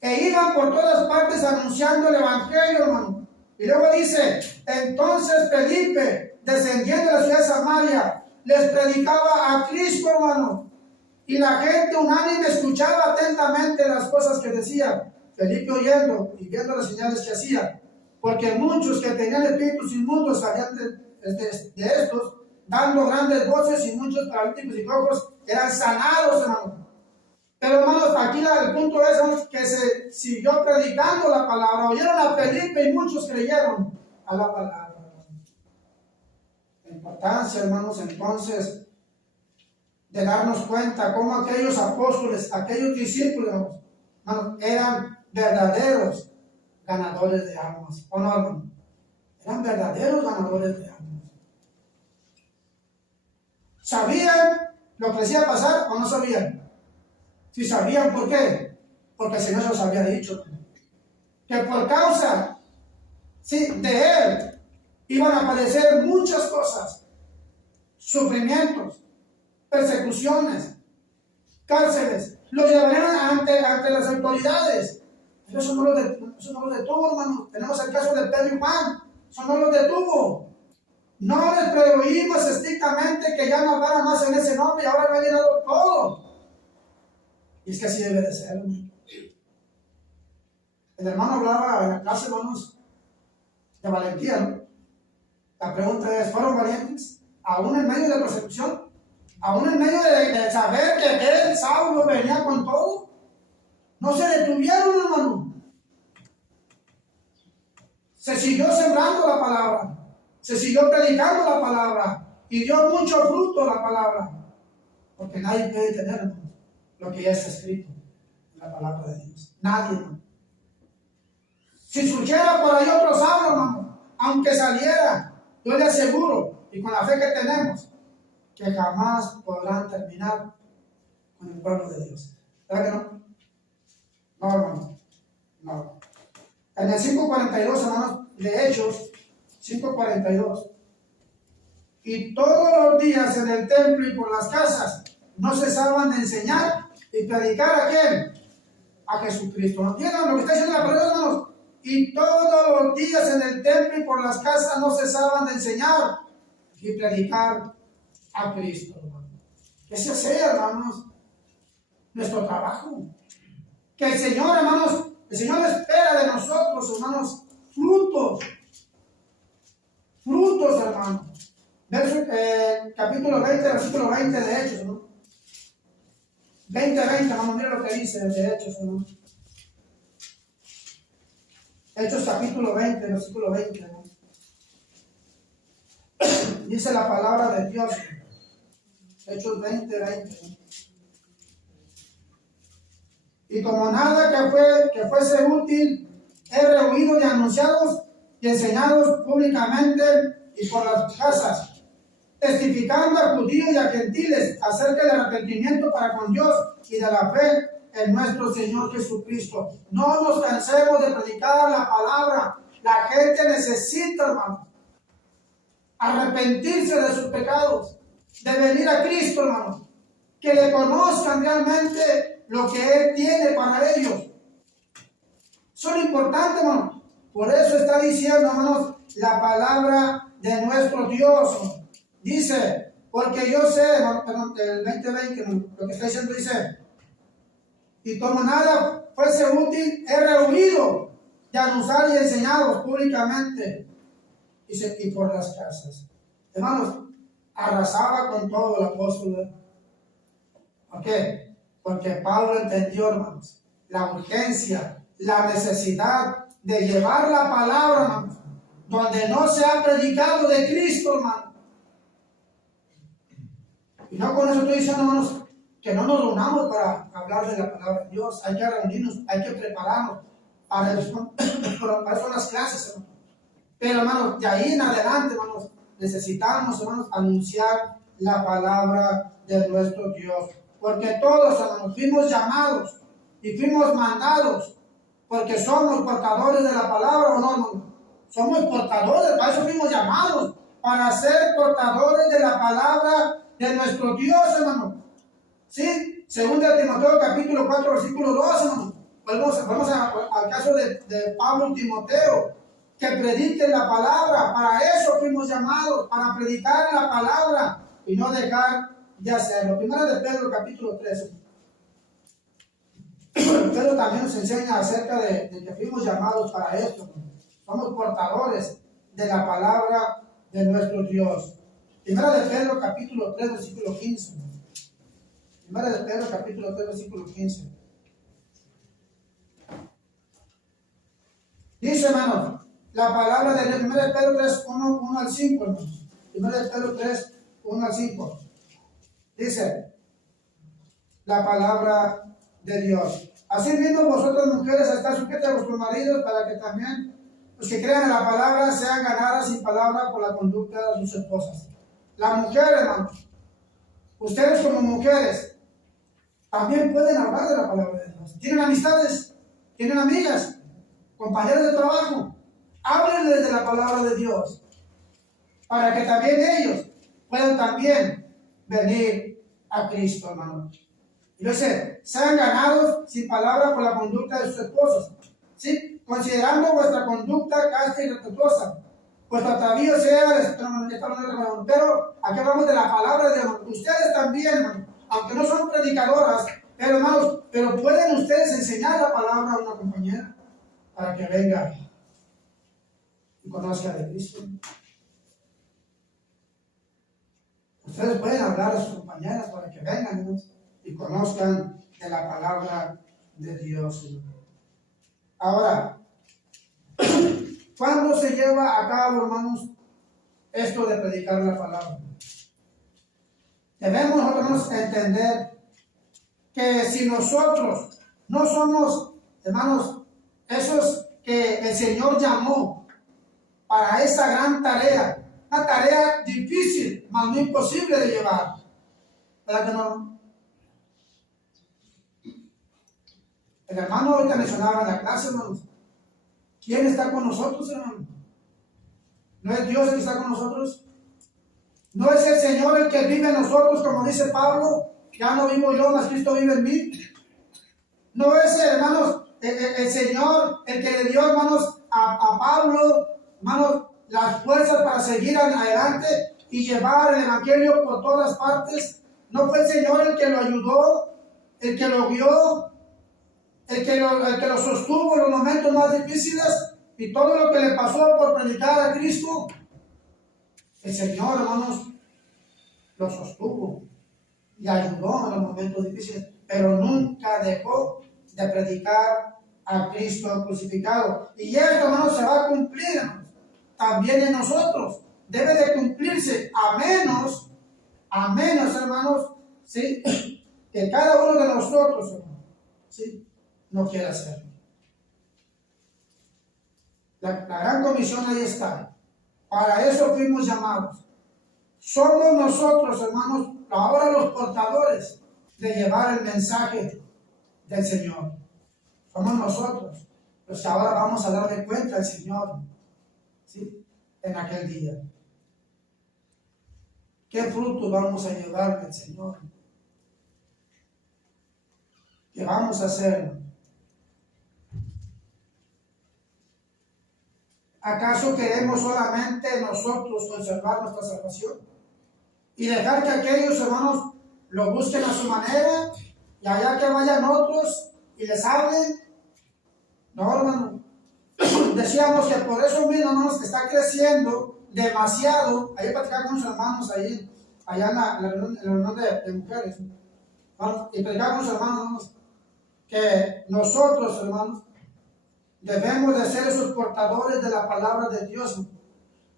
E iban por todas partes anunciando el evangelio, hermano. Y luego dice, entonces Felipe, descendiendo de la ciudad de Samaria, les predicaba a Cristo, hermano. Y la gente unánime escuchaba atentamente las cosas que decía. Felipe oyendo y viendo las señales que hacía. Porque muchos que tenían espíritus inmundos salían de estos, dando grandes voces, y muchos paralíticos y cojos eran sanados, hermano. Pero hermanos, aquí el punto es, hermanos, que se siguió predicando la palabra. Oyeron a Felipe y muchos creyeron a la palabra. La importancia, hermanos, entonces, de darnos cuenta cómo aquellos apóstoles, aquellos discípulos, hermanos, eran verdaderos ganadores de almas. ¿O no, hermano? Eran verdaderos ganadores de almas. ¿Sabían lo que les iba a pasar o no sabían? Si sabían, ¿por qué? Porque el Señor se los había dicho. Que por causa de Él iban a padecer muchas cosas. Sufrimientos, persecuciones, cárceles. Los llevarían ante las autoridades. Pero eso no los detuvo, hermano. Tenemos el caso de Pedro y Juan. Eso no los detuvo. No les prohibimos estrictamente que ya no hablaran más en ese nombre, y ahora me ha llenado todo. Y es que así debe de ser, hermano. El hermano hablaba en la clase, hermanos, de valentía, ¿no? La pregunta es, ¿fueron valientes? ¿Aún en medio de la persecución? ¿Aún en medio de saber que el Saulo venía con todo? No se detuvieron, hermano. Se siguió sembrando la palabra. Se siguió predicando la palabra. Y dio mucho fruto la palabra. Porque nadie puede tener, hermanos, lo que ya está escrito en la palabra de Dios. Nadie, hermano. Si surgiera por ahí otro sabio, hermano, aunque saliera, yo le aseguro, y con la fe que tenemos, que jamás podrán terminar con el pueblo de Dios. ¿Verdad que no? No, hermano. No. En el 5:42, hermanos, de Hechos, 5:42. Y todos los días en el templo y por las casas no cesaban de enseñar y predicar a ¿quién? A Jesucristo. ¿No entienden lo que está diciendo la palabra, hermanos? Y todos los días en el templo y por las casas no cesaban de enseñar y predicar a Cristo, hermano. Ese sea, hermanos, nuestro trabajo. Que el Señor, hermanos, el Señor espera de nosotros, hermanos, frutos. Frutos, hermanos. Capítulo 20, versículo 20 de Hechos, ¿no? 20, hermanos, mira lo que dice de Hechos, ¿no? Hechos capítulo 20, versículo 20, ¿no? Dice la palabra de Dios. Hechos 20, 20, ¿no? Y como nada que fuese útil, he rehuido de anunciados y enseñados públicamente y por las casas, testificando a judíos y a gentiles acerca del arrepentimiento para con Dios y de la fe en nuestro Señor Jesucristo. No nos cansemos de predicar la palabra. La gente necesita, hermano, arrepentirse de sus pecados, de venir a Cristo, hermano, que le conozcan realmente lo que Él tiene para ellos. Eso es importante, hermano. Por eso está diciendo, hermanos, la palabra de nuestro Dios. Dice, porque yo sé, perdón, el 20:20, lo que está diciendo dice, y como nada fuese útil, he rehuido de anunciar y enseñaros públicamente y por las casas. Hermanos, arrasaba con todo el apóstol. ¿Por qué? Porque Pablo entendió, hermanos, la urgencia, la necesidad de llevar la palabra, hermanos, donde no se ha predicado de Cristo, hermano. Y no con eso estoy diciendo, hermanos, que no nos reunamos para hablar de la palabra de Dios. Hay que reunirnos, hay que prepararnos. Para eso son las clases, hermanos. Pero, hermanos, de ahí en adelante, hermanos, necesitamos, hermanos, anunciar la palabra de nuestro Dios. Porque todos, hermanos, fuimos llamados y fuimos mandados porque somos portadores de la palabra, ¿o no, hermano? Somos portadores, para eso fuimos llamados, para ser portadores de la palabra de nuestro Dios, hermano. ¿Sí? Según de Timoteo capítulo 4, versículo 2, hermano. Vamos al caso de Pablo y Timoteo, que prediquen la palabra. Para eso fuimos llamados, para predicar la palabra y no dejar de hacerlo. Primero de Pedro capítulo 3. Pedro también nos enseña acerca de que fuimos llamados para esto, hermano. Somos portadores de la palabra de nuestro Dios. Primera de Pedro capítulo 3, versículo 15. Primera de Pedro capítulo 3, versículo 15. Dice, hermanos, la palabra de Dios. Primera de Pedro 3, 1 al 5, hermanos. Primera de Pedro 3, 1 al 5. Dice la palabra de Dios. Así mismo vosotras mujeres estáis sujetas a vuestros maridos, para que también los que crean en la palabra sean ganadas sin palabra por la conducta de sus esposas. La mujer, hermanos, ustedes como mujeres también pueden hablar de la palabra de Dios. Tienen amistades, tienen amigas, compañeros de trabajo. Háblenles de la palabra de Dios, para que también ellos puedan también venir a Cristo, hermano. Y dice, sean ganados sin palabra por la conducta de sus esposos, ¿sí? Considerando vuestra conducta casta y respetuosa, vuestro atavío sea, pero aquí hablamos de la palabra de Dios. Ustedes también, hermano, aunque no son predicadoras, pero hermanos, pero pueden ustedes enseñar la palabra a una compañera para que venga y conozca de Cristo. Ustedes pueden hablar a sus compañeras para que vengan, hermanos, y conozcan de la palabra de Dios. Ahora, ¿cuándo se lleva a cabo, hermanos, esto de predicar la palabra? Debemos, hermanos, entender que si nosotros no somos, hermanos, esos que el Señor llamó para esa gran tarea, una tarea difícil, mas no imposible de llevar, ¿verdad que no? El hermano ahorita mencionaba en la clase, hermanos, ¿quién está con nosotros, hermano? ¿No es Dios el que está con nosotros? ¿No es el Señor el que vive en nosotros, como dice Pablo? Ya no vivo yo, mas Cristo vive en mí. ¿No es, hermanos, el Señor el que le dio, hermanos, a Pablo, hermanos, las fuerzas para seguir adelante y llevar el Evangelio por todas partes? ¿No fue el Señor el que lo ayudó, el que lo guió, el que lo sostuvo en los momentos más difíciles y todo lo que le pasó por predicar a Cristo? El Señor, hermanos, lo sostuvo y ayudó en los momentos difíciles, pero nunca dejó de predicar a Cristo crucificado. Y esto, hermanos, se va a cumplir, hermanos, también en nosotros. Debe de cumplirse, a menos, hermanos, ¿sí?, que cada uno de nosotros, hermanos, ¿sí?, no quiera hacerlo. La gran comisión ahí está. Para eso fuimos llamados. Somos nosotros, hermanos, ahora los portadores de llevar el mensaje del Señor. Somos nosotros los que ahora vamos a darle cuenta al Señor, ¿sí?, en aquel día. ¿Qué fruto vamos a llevar del Señor? ¿Qué vamos a hacer? ¿Acaso queremos solamente nosotros conservar nuestra salvación y dejar que aquellos, hermanos, lo busquen a su manera y allá que vayan otros y les hablen? No, hermano. Decíamos que por eso mismo, hermanos, que está creciendo demasiado. Ayer platicaba con unos hermanos allá en la reunión de mujeres, ¿no? Y platicaba con unos hermanos que nosotros, hermanos, debemos de ser esos portadores de la palabra de Dios.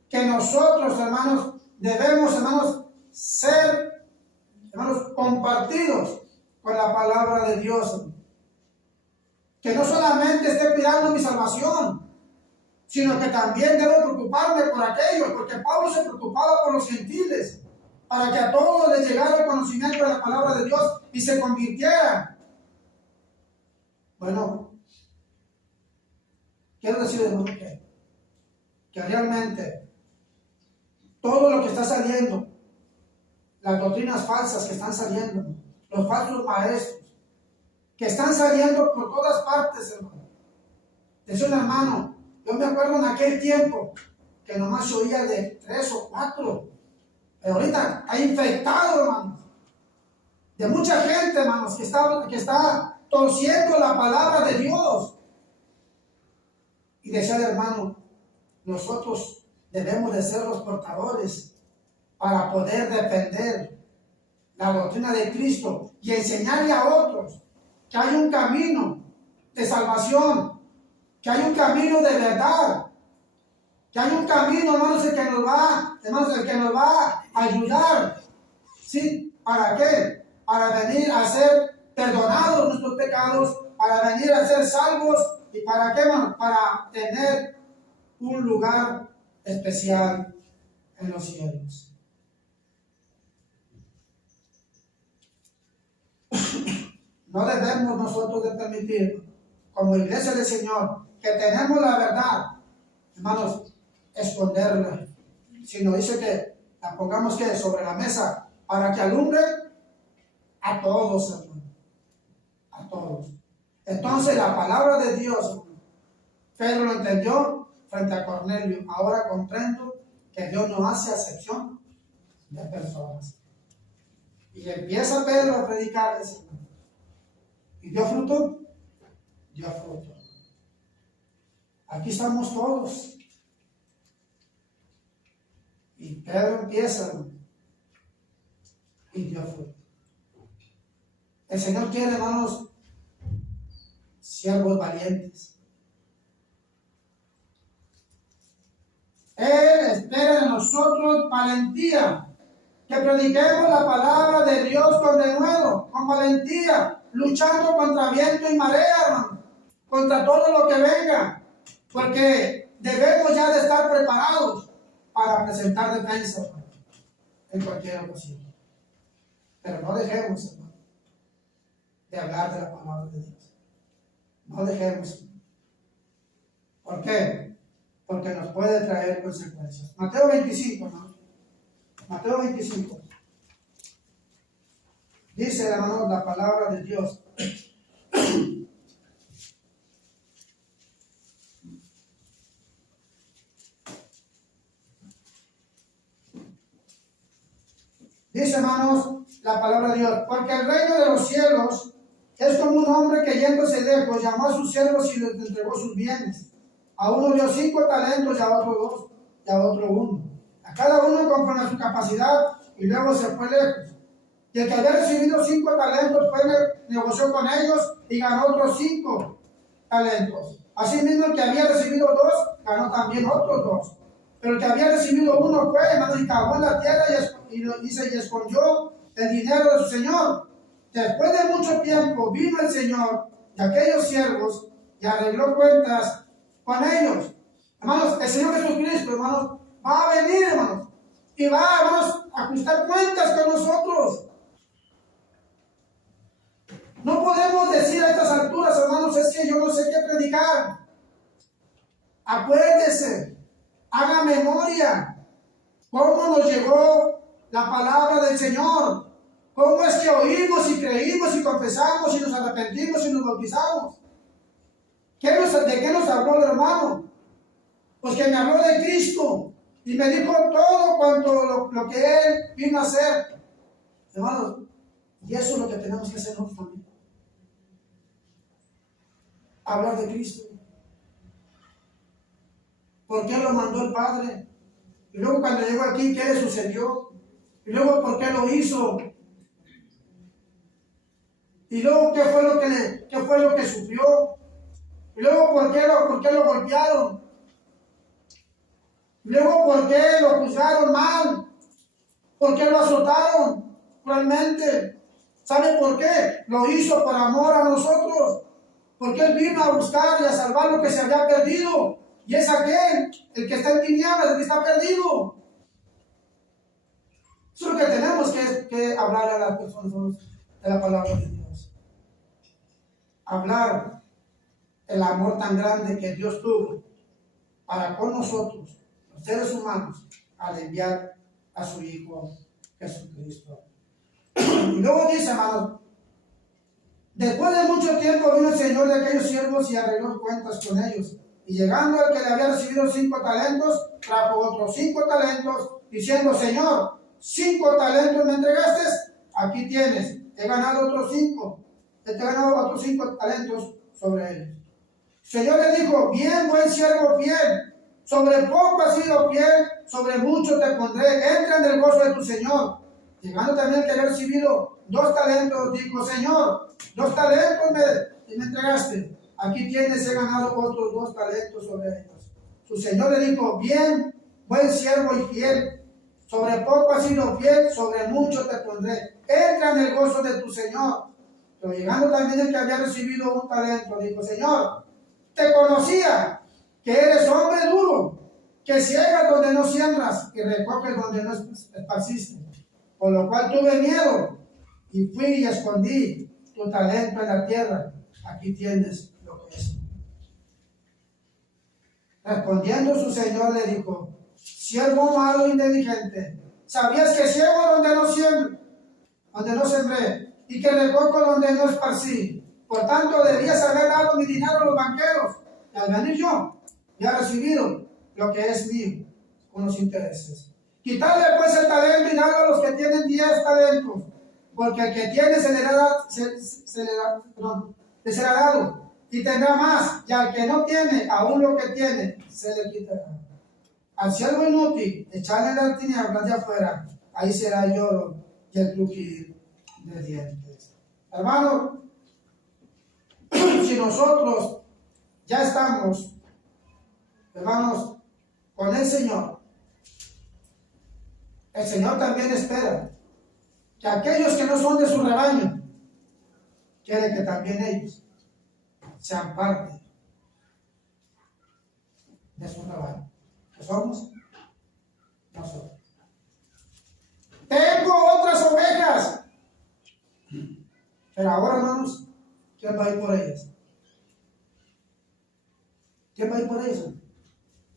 Que nosotros, hermanos, debemos, hermanos, ser, hermanos, compartidos con la palabra de Dios. Que no solamente esté cuidando mi salvación, sino que también debo preocuparme por aquellos, porque Pablo se preocupaba por los gentiles, para que a todos les llegara el conocimiento de la palabra de Dios y se convirtieran. Bueno, quiero decir, hermano, que realmente todo lo que está saliendo, las doctrinas falsas que están saliendo, los falsos maestros, que están saliendo por todas partes, hermano. Decía un hermano, yo me acuerdo en aquel tiempo que nomás se oía de 3 o 4, pero ahorita está infectado, hermanos, de mucha gente, hermanos, que está torciendo la palabra de Dios. Y decía el hermano, nosotros debemos de ser los portadores para poder defender la doctrina de Cristo y enseñarle a otros que hay un camino de salvación, que hay un camino de verdad, que hay un camino, hermanos, el que nos va a ayudar. ¿Sí? ¿Para qué? Para venir a ser perdonados nuestros pecados, para venir a ser salvos. ¿Y para qué, hermano? Para tener un lugar especial en los cielos. No debemos nosotros de permitir, como iglesia del Señor, que tenemos la verdad, hermanos, esconderla, sino dice que la pongamos que sobre la mesa para que alumbre a todos, hermanos, a todos. Entonces la palabra de Dios, Pedro lo entendió frente a Cornelio. Ahora comprendo que Dios no hace acepción de personas. Y empieza Pedro a predicar eso. ¿Y dio fruto? Dio fruto. Aquí estamos todos. Y Pedro empieza y dio fruto. El Señor quiere, hermanos, siervos valientes. Él espera de nosotros valentía, que prediquemos la palabra de Dios con denuedo, con valentía, luchando contra viento y marea, hermano, contra todo lo que venga, porque debemos ya de estar preparados para presentar defensa, hermano, en cualquier ocasión. Pero no dejemos, hermano, de hablar de la palabra de Dios. No dejemos. ¿Por qué? Porque nos puede traer consecuencias. Mateo 25, hermano. Mateo 25. Dice, hermano, la palabra de Dios. Dice, hermanos, la palabra de Dios, porque el reino de los cielos es como un hombre que yéndose lejos llamó a sus siervos y les entregó sus bienes. A uno dio 5 talentos y a otro 2 y a otro 1. A cada uno conforme a su capacidad, y luego se fue lejos. Y el que había recibido 5 talentos negoció con ellos y ganó otros 5 talentos. Asimismo, el que había recibido 2 ganó también otros 2. Pero el que había recibido 1 fue, hermanos, y cavó en la tierra y escondió el dinero de su señor. Después de mucho tiempo vino el Señor de aquellos siervos y arregló cuentas con ellos. Hermanos, el Señor Jesucristo, hermanos, va a venir, hermanos, y va, hermanos, a ajustar cuentas con nosotros. No podemos decir a estas alturas, hermanos, es que yo no sé qué predicar. Acuérdese, haga memoria cómo nos llegó la palabra del Señor. ¿Cómo es que oímos y creímos y confesamos y nos arrepentimos y nos bautizamos? ¿De qué nos habló el hermano? Pues que me habló de Cristo y me dijo todo cuanto lo que Él vino a hacer. Hermanos, y eso es lo que tenemos que hacer nosotros también. Hablar de Cristo. ¿Por qué lo mandó el Padre? Y luego cuando llegó aquí, ¿qué le sucedió? Y luego, ¿por qué lo hizo? Y luego, ¿qué fue lo que sufrió? Y luego, ¿por qué lo golpearon? Y luego, ¿por qué lo juzgaron mal? ¿Por qué lo azotaron cruelmente? ¿Sabe por qué? Lo hizo por amor a nosotros. Porque Él vino a buscar y a salvar lo que se había perdido. Y es aquel, el que está en tinieblas, el que está perdido. Eso es lo que tenemos que hablar a las personas de la palabra de Dios. Hablar el amor tan grande que Dios tuvo para con nosotros, los seres humanos, al enviar a su Hijo Jesucristo. Y luego dice, hermano, después de mucho tiempo vino el Señor de aquellos siervos y arregló cuentas con ellos. Y llegando al que le había recibido 5 talentos, trajo otros 5 talentos, diciendo, Señor, 5 talentos me entregaste, aquí tienes, he ganado otros 5. Te he ganado otros 5 talentos sobre ellos. El Señor le dijo, bien, buen siervo fiel, sobre poco has sido fiel, sobre mucho te pondré, entra en el gozo de tu Señor. Llegando también que había recibido 2 talentos, dijo, Señor, 2 talentos me entregaste, aquí tienes, he ganado otros 2 talentos sobre ellos. Su Señor le dijo, bien, buen siervo y fiel, sobre poco has sido fiel, sobre mucho te pondré, entra en el gozo de tu Señor. Pero llegando también el que había recibido 1 talento, dijo, Señor, te conocía que eres hombre duro, que ciegas donde no siembras y recoges donde no esparciste. Por lo cual tuve miedo y fui y escondí tu talento en la tierra. Aquí tienes lo que es. Respondiendo su Señor le dijo, siervo malo e inteligente, ¿sabías que ciego donde no sembré, y que recojo donde no esparcí? Por tanto, debías haber dado mi dinero a los banqueros, y al venir yo, ya he recibido lo que es mío, con los intereses. Quitarle pues el talento y darlo a los que tienen 10 talentos, porque el que tiene se le será dado, y tendrá más, y al que no tiene, aún lo que tiene, se le quitará. Al siervo inútil, echarle las tinieblas de afuera, ahí será el lloro y el crujir de dientes. Hermano, si nosotros ya estamos, hermanos, con el Señor, el Señor también espera que aquellos que no son de su rebaño, quiere que también ellos sean parte de su rebaño, que somos nosotros. Tengo otras ovejas, pero ahora, hermanos, ¿quién va a ir por ellas? ¿Quién va a ir por ellas?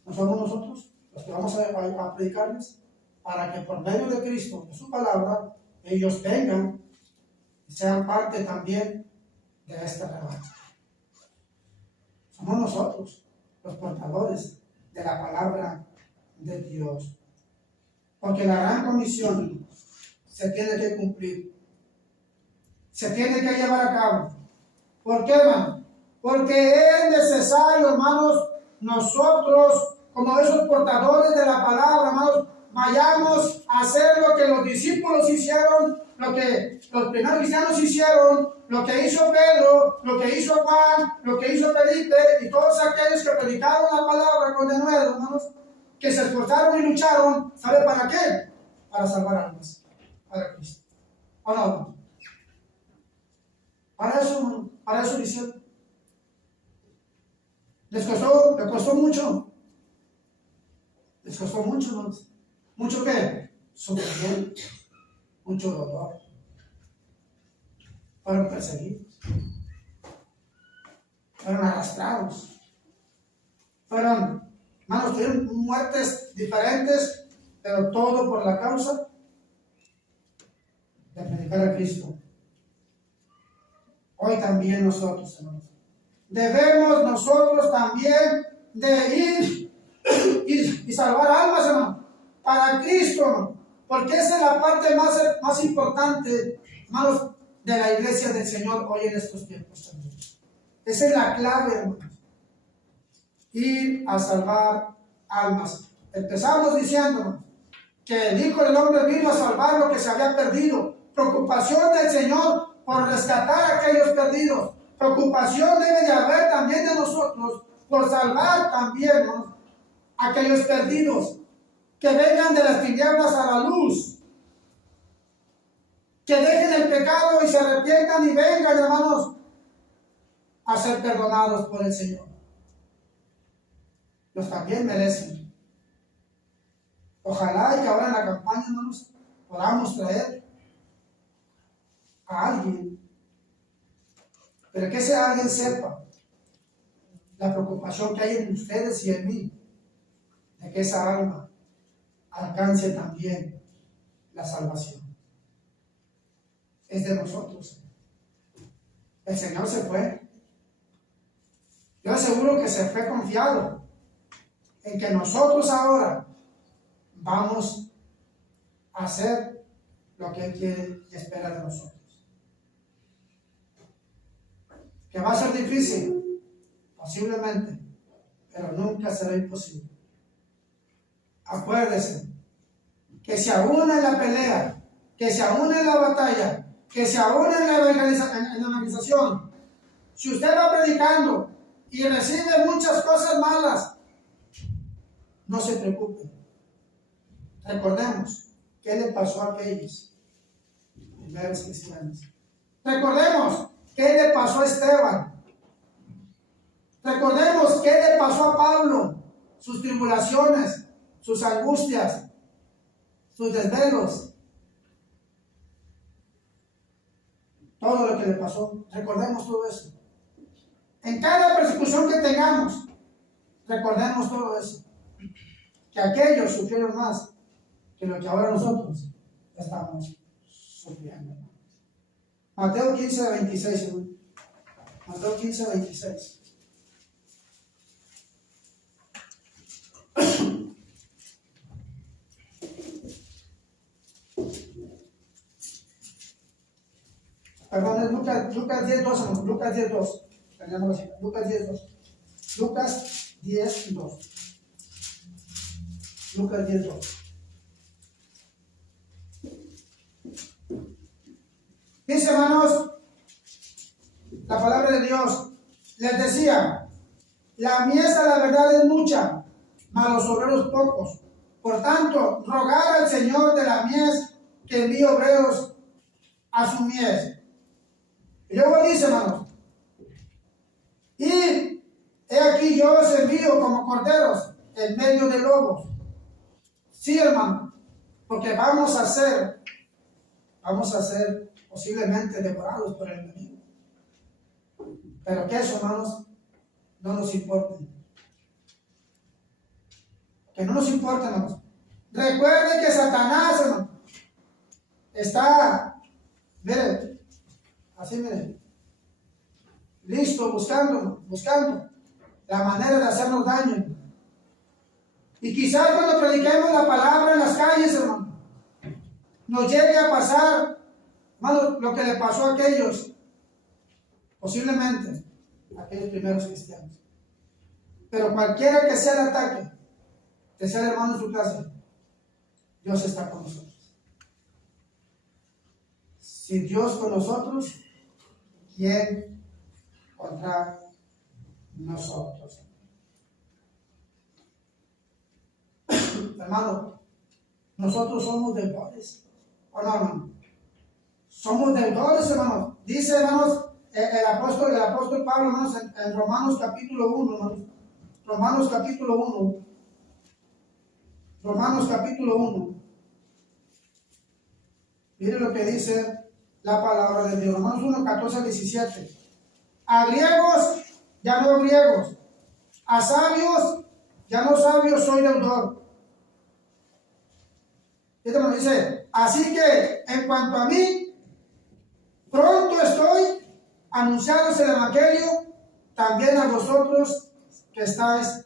¿No somos nosotros los que vamos a predicarles? Para que por medio de Cristo, de su palabra, ellos vengan y sean parte también de este rebaño. Somos nosotros los portadores de la palabra de Dios. Porque la gran comisión se tiene que cumplir, se tiene que llevar a cabo. ¿Por qué, hermano? Porque es necesario, hermanos, nosotros, como esos portadores de la palabra, hermanos, vayamos a hacer lo que los discípulos hicieron, lo que los primeros cristianos hicieron, lo que hizo Pedro, lo que hizo Juan, lo que hizo Felipe y todos aquellos que predicaron la palabra con denuedo, hermanos, que se esforzaron y lucharon. ¿Sabe para qué? Para salvar almas, para Cristo. ¿O no, hermano? Para eso, hermano, para eso lo hicieron. Les costó mucho. Les costó mucho, hermanos. ¿Mucho qué? Sufrimiento, mucho dolor. Fueron perseguidos, fueron arrastrados, fueron, hermanos, tuvieron muertes diferentes, pero todo por la causa de predicar a Cristo. Hoy también nosotros, hermanos, debemos nosotros también de ir y salvar almas, hermano, para Cristo, hermano, porque esa es la parte más importante, hermanos, de la iglesia del Señor hoy en estos tiempos también. Esa es la clave, hermanos. Ir a salvar almas. Empezamos diciendo que el Hijo del Hombre vino a salvar lo que se había perdido. Preocupación del Señor por rescatar a aquellos perdidos. Preocupación debe de haber también de nosotros por salvar también, ¿no?, aquellos perdidos, que vengan de las tinieblas a la luz, que dejen el pecado y se arrepientan y vengan, hermanos, a ser perdonados por el Señor. Los también merecen. Ojalá y que ahora en la campaña, hermanos, podamos traer a alguien, pero que ese alguien sepa la preocupación que hay en ustedes y en mí, de que esa alma alcance también la salvación. Es de nosotros. El Señor se fue. Yo aseguro que se fue confiado en que nosotros ahora vamos a hacer lo que Él quiere y espera de nosotros. ¿Que va a ser difícil? Posiblemente, pero nunca será imposible. Acuérdese que se aúna en la pelea, que se aúna en la batalla, que se aúna en la evangelización. Si usted va predicando y recibe muchas cosas malas, no se preocupe. Recordemos qué le pasó a aquellos primeros cristianos. Recordemos qué le pasó a Esteban. Recordemos qué le pasó a Pablo, sus tribulaciones, sus angustias, sus desvelos. Todo lo que le pasó, recordemos todo eso. En cada persecución que tengamos, recordemos todo eso. Que aquellos sufrieron más que lo que ahora nosotros estamos sufriendo. Mateo 15, 26. Mateo 15, 26. Perdón, es Lucas 10, 2, hermano. Lucas 10, 2. Lucas 10, 2. Lucas 10, 2. Lucas 10, 2. Dice, hermanos, la palabra de Dios. Les decía, la mies, la verdad, es mucha, mas los obreros pocos. Por tanto, rogar al Señor de la mies que envíe obreros a su mies. Y luego dice, hermanos, y he aquí yo os envío como corderos en medio de lobos. Sí, hermano, porque vamos a ser posiblemente devorados por el enemigo. Pero que eso, hermanos, no nos importa. Que no nos importa, hermanos. Recuerden que Satanás, hermano, está, miren, así miren, listo, buscando la manera de hacernos daño. Y quizás cuando prediquemos la palabra en las calles, hermano, nos llegue a pasar, hermano, lo que le pasó a aquellos, posiblemente, a aquellos primeros cristianos. Pero cualquiera que sea el ataque, que sea el hermano en su casa, Dios está con nosotros. Si Dios con nosotros, ¿quién contra nosotros? Hermano, nosotros somos deudores. ¿O no, hermano? Somos deudores, hermanos. Dice, hermanos, el apóstol Pablo, hermanos, en Romanos capítulo 1, hermanos. Romanos capítulo 1. Romanos capítulo 1. Mire lo que dice la palabra de Dios. Romanos 1, 14 al 17. A griegos, ya no griegos. A sabios, ya no sabios, soy deudor. Dice, así que en cuanto a mí, pronto estoy anunciándoos el evangelio también a vosotros que estáis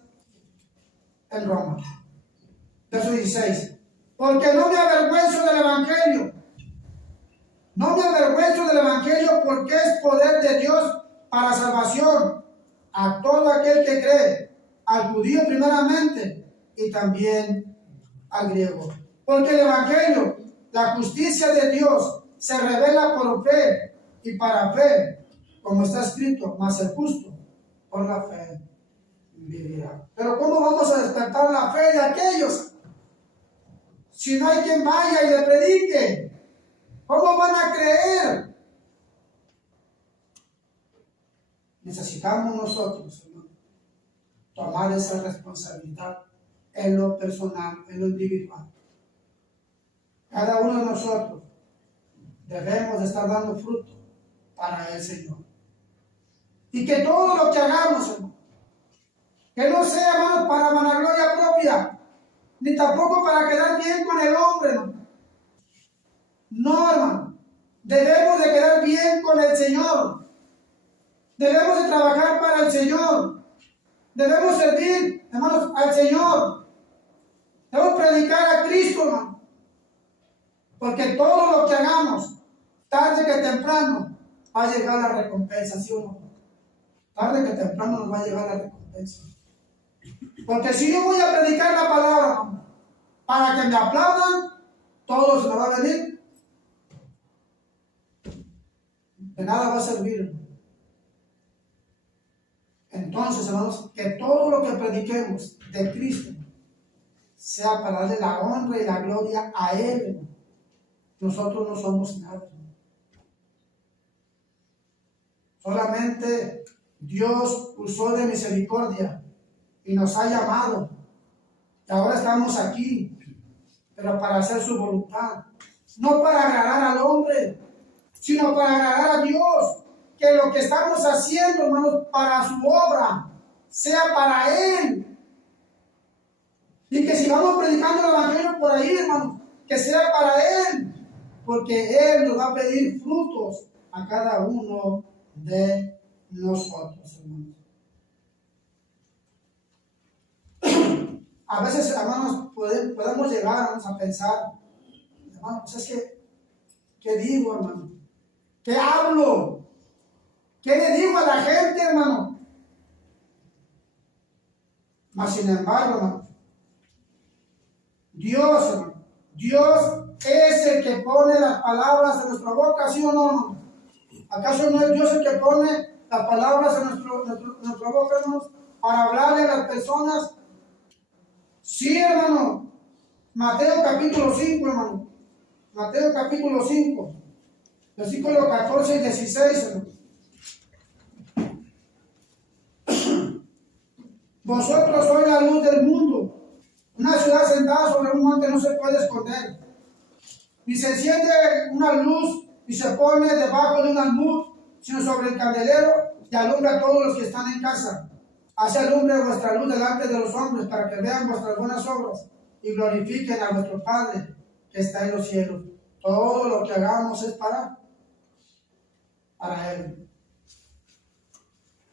en Roma. Verso 16. Porque no me avergüenzo del evangelio. No me avergüenzo del evangelio porque es poder de Dios para salvación a todo aquel que cree, al judío primeramente y también al griego. Porque el evangelio, la justicia de Dios, se revela por fe y para fe, como está escrito, mas el justo por la fe vivirá. Pero ¿cómo vamos a despertar la fe de aquellos si no hay quien vaya y le predique? ¿Cómo van a creer? Necesitamos nosotros, hermano, tomar esa responsabilidad en lo personal, en lo individual. Cada uno de nosotros debemos de estar dando fruto para el Señor. Y que todo lo que hagamos, hermano, que no sea, hermano, para vanagloria propia, ni tampoco para quedar bien con el hombre, hermano. No, hermano. Debemos de quedar bien con el Señor. Debemos de trabajar para el Señor. Debemos servir, hermanos, al Señor. Debemos predicar a Cristo, hermano. Porque todo lo que hagamos, tarde que temprano, va a llegar la recompensa, ¿sí o no? Tarde que temprano nos va a llegar la recompensa. Porque si yo voy a predicar la palabra, hermano, para que me aplaudan, todo se me va a venir. De nada va a servir, hermano. Entonces, hermanos, que todo lo que prediquemos de Cristo sea para darle la honra y la gloria a Él, hermano. Nosotros no somos nada, hermano. Solamente Dios usó de misericordia y nos ha llamado. Y ahora estamos aquí, pero para hacer su voluntad. No para agradar al hombre, sino para agradar a Dios. Que lo que estamos haciendo, hermanos, para su obra, sea para Él. Y que sigamos predicando el evangelio por ahí, hermanos, que sea para Él. Porque Él nos va a pedir frutos a cada uno de nosotros, hermanos. A veces, hermanos, podemos llegar, hermanos, a pensar, hermano, pues es que, ¿qué digo, hermano? ¿Qué hablo? ¿Qué le digo a la gente, hermano? Mas, sin embargo, hermano, Dios, hermano, Dios es el que pone las palabras en nuestra boca, ¿sí o no, hermano? ¿Acaso no es Dios el que pone las palabras en nuestra boca, hermanos, para hablarle a las personas? Sí, hermano. Mateo capítulo 5, hermano. Mateo capítulo 5, versículos 14 y 16, hermano. Vosotros sois la luz del mundo. Una ciudad sentada sobre un monte no se puede esconder. Ni se enciende una luz y se pone debajo de un almud, sino sobre el candelero y alumbra a todos los que están en casa. Así alumbre vuestra luz delante de los hombres, para que vean vuestras buenas obras y glorifiquen a vuestro Padre que está en los cielos. Todo lo que hagamos es para Él.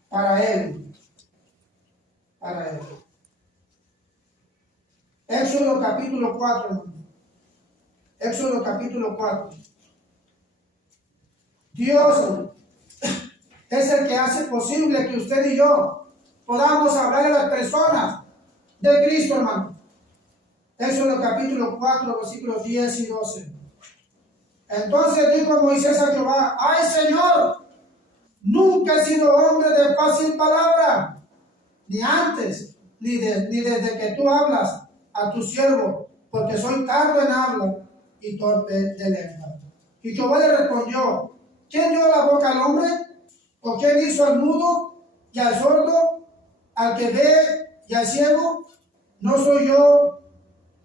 Para Él. Para Él. Éxodo capítulo 4, hermano. Éxodo capítulo 4. Dios es el que hace posible que usted y yo podamos hablar a las personas de Cristo, hermano. Éxodo capítulo 4, versículos 10 y 12. Entonces dijo Moisés a Jehová: ¡ay, Señor! Nunca he sido hombre de fácil palabra, ni antes, ni desde que tú hablas a tu siervo, porque soy tardo en habla y torpe de lengua. Y Jehová le respondió: ¿quién dio la boca al hombre? ¿O quién hizo al mudo y al sordo, al que ve y al ciego? ¿No soy yo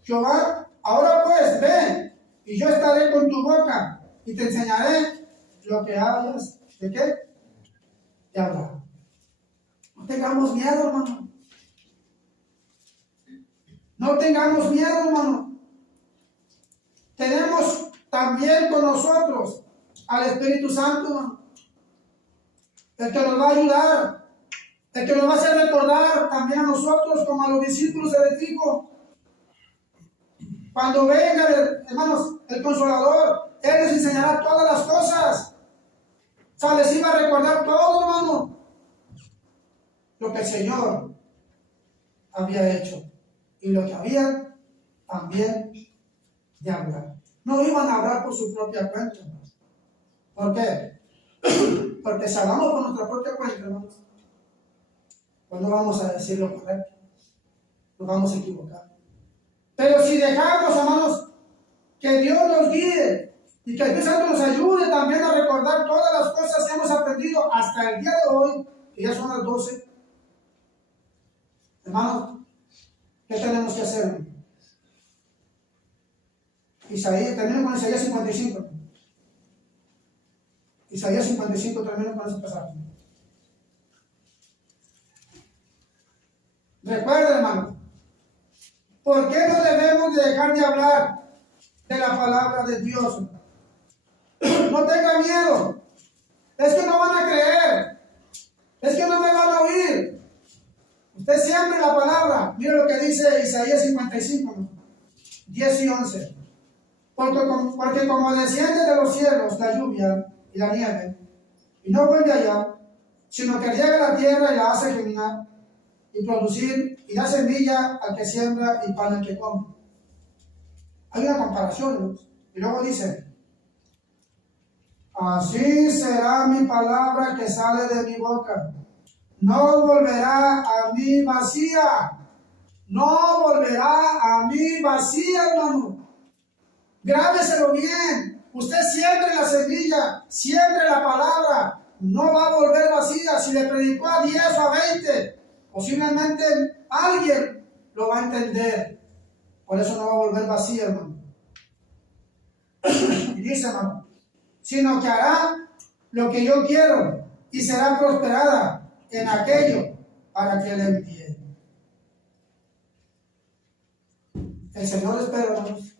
Jehová? Ahora pues, ven, y yo estaré con tu boca, y te enseñaré lo que hayas de qué, de hablar. No tengamos miedo, hermano. No tengamos miedo, hermano. Tenemos también con nosotros al Espíritu Santo, hermano, el que nos va a ayudar, el que nos va a hacer recordar también a nosotros, como a los discípulos se les dijo: cuando venga, hermanos, el Consolador, Él les enseñará todas las cosas. O sea, les iba a recordar todo, hermano, lo que el Señor había hecho y lo que había también de hablar. No iban a hablar por su propia cuenta. ¿Por qué? Porque si hablamos por nuestra propia cuenta, hermanos, pues no vamos a decir lo correcto, nos vamos a equivocar. Pero si dejamos, hermanos, que Dios nos guíe y que el Espíritu Santo nos ayude también a recordar todas las cosas que hemos aprendido hasta el día de hoy, que ya son las 12, hermanos, ¿qué tenemos que hacer? Termino con Isaías 55. Isaías 55, termino con ese pasaje. Recuerda, hermano, ¿por qué no debemos de dejar de hablar de la palabra de Dios? No tenga miedo. Es que no van a creer. Es que no me van a oír. Usted siempre la palabra. Mira lo que dice Isaías 55, 10 y 11. Porque como desciende de los cielos la lluvia y la nieve, y no vuelve allá, sino que riega la tierra y la hace germinar y producir, y da semilla al que siembra y pan al que come. Hay una comparación, ¿no? Y luego dice: así será mi palabra que sale de mi boca. No volverá a mí vacía. No volverá a mí vacía, hermano. Grábeselo bien. Usted siembre la semilla, siembre la palabra. No va a volver vacía. Si le predicó a 10 o a 20, posiblemente alguien lo va a entender. Por eso no va a volver vacía, hermano. Y dice, hermano, sino que hará lo que yo quiero y será prosperada en aquello para que le envíe. El Señor espera, hermanos,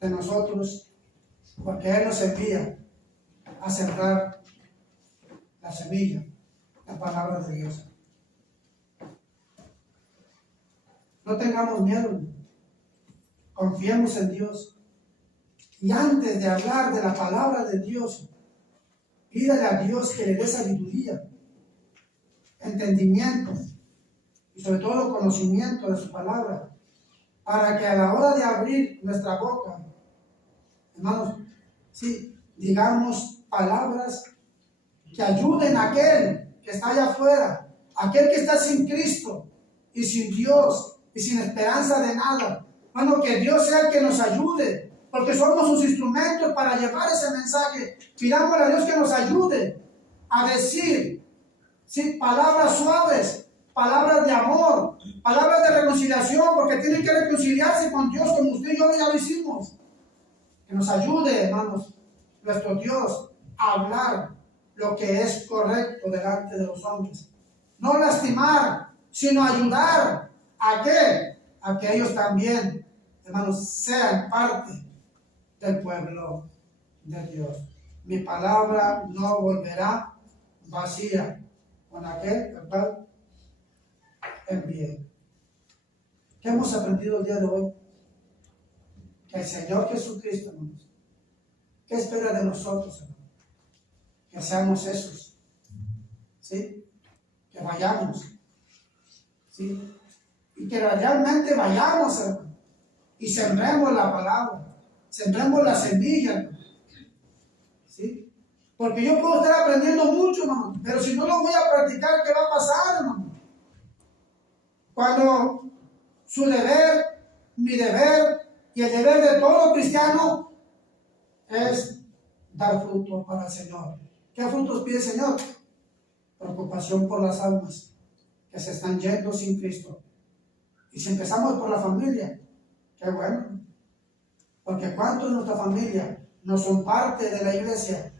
de nosotros, porque Él nos envía a sembrar la semilla, la palabra de Dios. No tengamos miedo, confiemos en Dios. Y antes de hablar de la palabra de Dios, pídale a Dios que le dé sabiduría, entendimiento y sobre todo conocimiento de su palabra, para que a la hora de abrir nuestra boca, hermanos, sí, digamos palabras que ayuden a aquel que está allá afuera, aquel que está sin Cristo y sin Dios y sin esperanza de nada, Bueno, que Dios sea el que nos ayude, porque somos sus instrumentos para llevar ese mensaje. Pidámosle a Dios que nos ayude a decir, sí, palabras suaves, palabras de amor, palabras de reconciliación, porque tienen que reconciliarse con Dios como usted y yo ya lo hicimos. Que nos ayude, hermanos, nuestro Dios, a hablar lo que es correcto delante de los hombres. No lastimar, sino ayudar. ¿A qué? A que ellos también, hermanos, sean parte del pueblo de Dios. Mi palabra no volverá vacía con aquel el cual envié. ¿Qué hemos aprendido el día de hoy? Que el Señor Jesucristo, hermanos, ¿qué espera de nosotros, hermanos? Que seamos esos, ¿sí? Que vayamos, ¿sí? Y que realmente vayamos, hermano, y sembremos la palabra, sembremos la semilla, hermano, ¿sí? Porque yo puedo estar aprendiendo mucho, hermano, pero si no lo voy a practicar, ¿qué va a pasar, hermano? Cuando su deber, mi deber y el deber de todo cristiano es dar fruto para el Señor. ¿Qué frutos pide el Señor? Preocupación por las almas que se están yendo sin Cristo. Y si empezamos por la familia, qué bueno. Porque ¿cuántos de nuestra familia no son parte de la iglesia?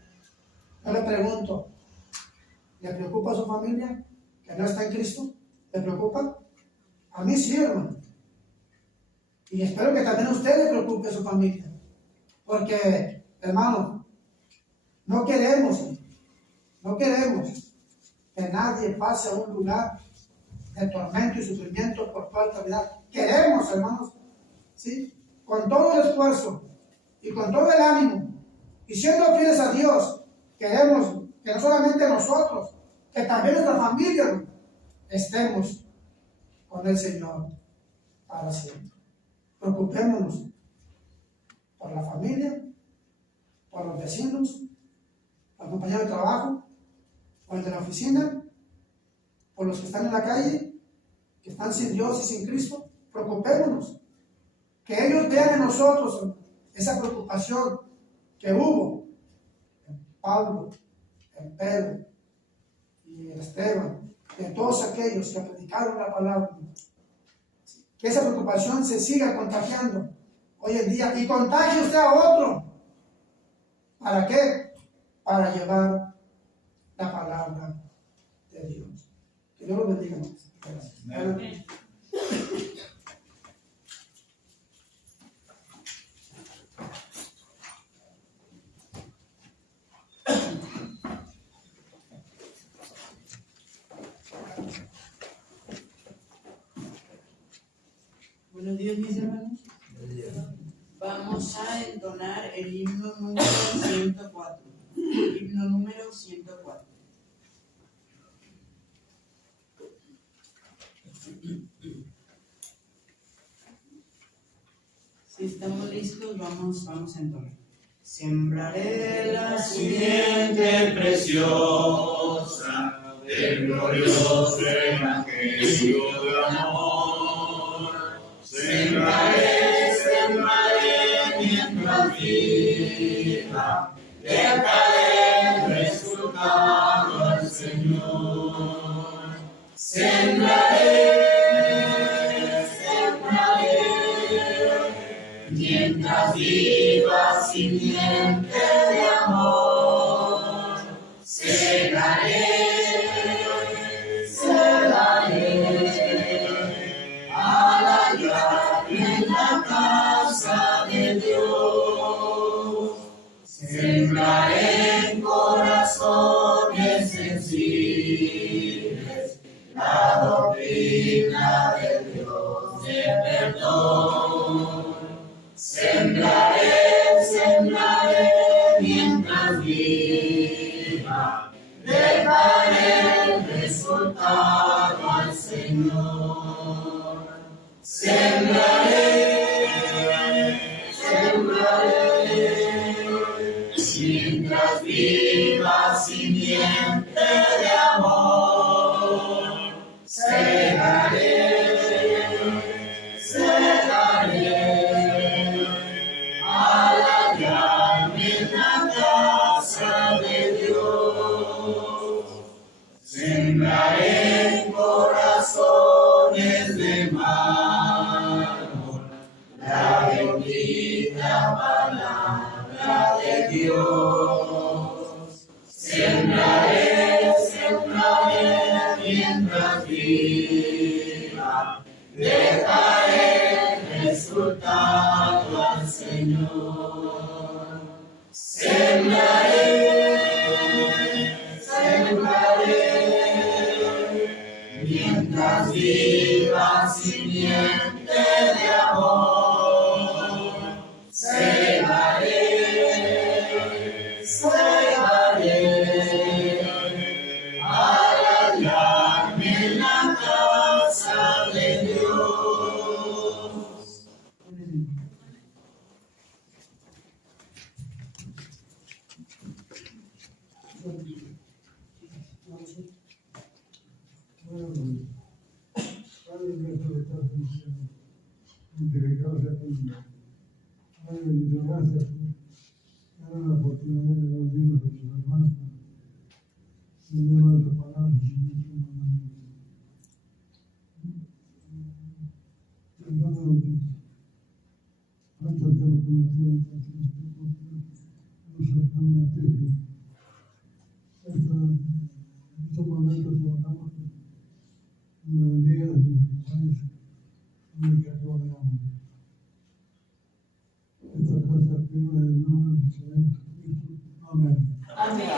Yo le pregunto, ¿le preocupa a su familia que no está en Cristo? ¿Le preocupa? A mí sí, hermano. Y espero que también a usted le preocupe a su familia. Porque, hermano, no queremos que nadie pase a un lugar de tormento y sufrimiento por toda eternidad. Queremos, hermanos, ¿sí? Con todo el esfuerzo y con todo el ánimo, y siendo fieles a Dios, queremos que no solamente nosotros, que también nuestra familia estemos con el Señor para siempre. Preocupémonos por la familia, por los vecinos, por el compañero de trabajo, por el de la oficina, por los que están en la calle, que están sin Dios y sin Cristo. Preocupémonos. Que ellos vean en nosotros esa preocupación que hubo en Pablo, en Pedro y en Esteban, en todos aquellos que predicaron la palabra. Que esa preocupación se siga contagiando hoy en día y contagie usted a otro. ¿Para qué? Para llevar la palabra de Dios. Que Dios lo bendiga. Gracias. Amén. Buenos días, mis hermanos. Vamos a entonar el himno número 104. Himno número 104. Si estamos listos, vamos a entonar. Sembraré la simiente preciosa del glorioso evangelio de amor. Sembraré mientras viva, dejaré el resultado al Señor. Sembraré mientras viva simiente de amor. Segaré al hallar en la casa de Dios. Sembraré en corazones sensibles la doctrina del Dios de perdón. Sembraré mientras viva, dejaré el resultado al Señor. Sembraré mientras viva simiente de amor. Segaré Sembraré en corazones de mármol la bendita palabra de Dios. Sembraré, sembraré mientras viva, dejaré resultado al Señor. Sembraré, sembraré, mientras viva simiente de amor. Segaré, segaré, al hallarme en la casa de Dios. Padre nuestro que estás en el cielo, santificado sea tu nombre. Padre bendito, gracias por darnos la oportunidad de reunirnos con tus hermanos para leer tu palabra, Señor, tu mandamiento. Perdónanos, Dios. Antes de lo cometido, nos saltamos a ti, Dios. En estos momentos trabajamos en el día de los padres, en el que acordamos. Esta cosa prima en el nombre del Señor Jesucristo. Amén. Amén.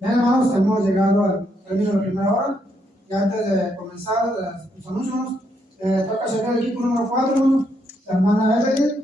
Bien, hermanos, hemos llegado al término de la primera hora. Y antes de comenzar los anuncios, toca servir el equipo número 4, la hermana Evelyn.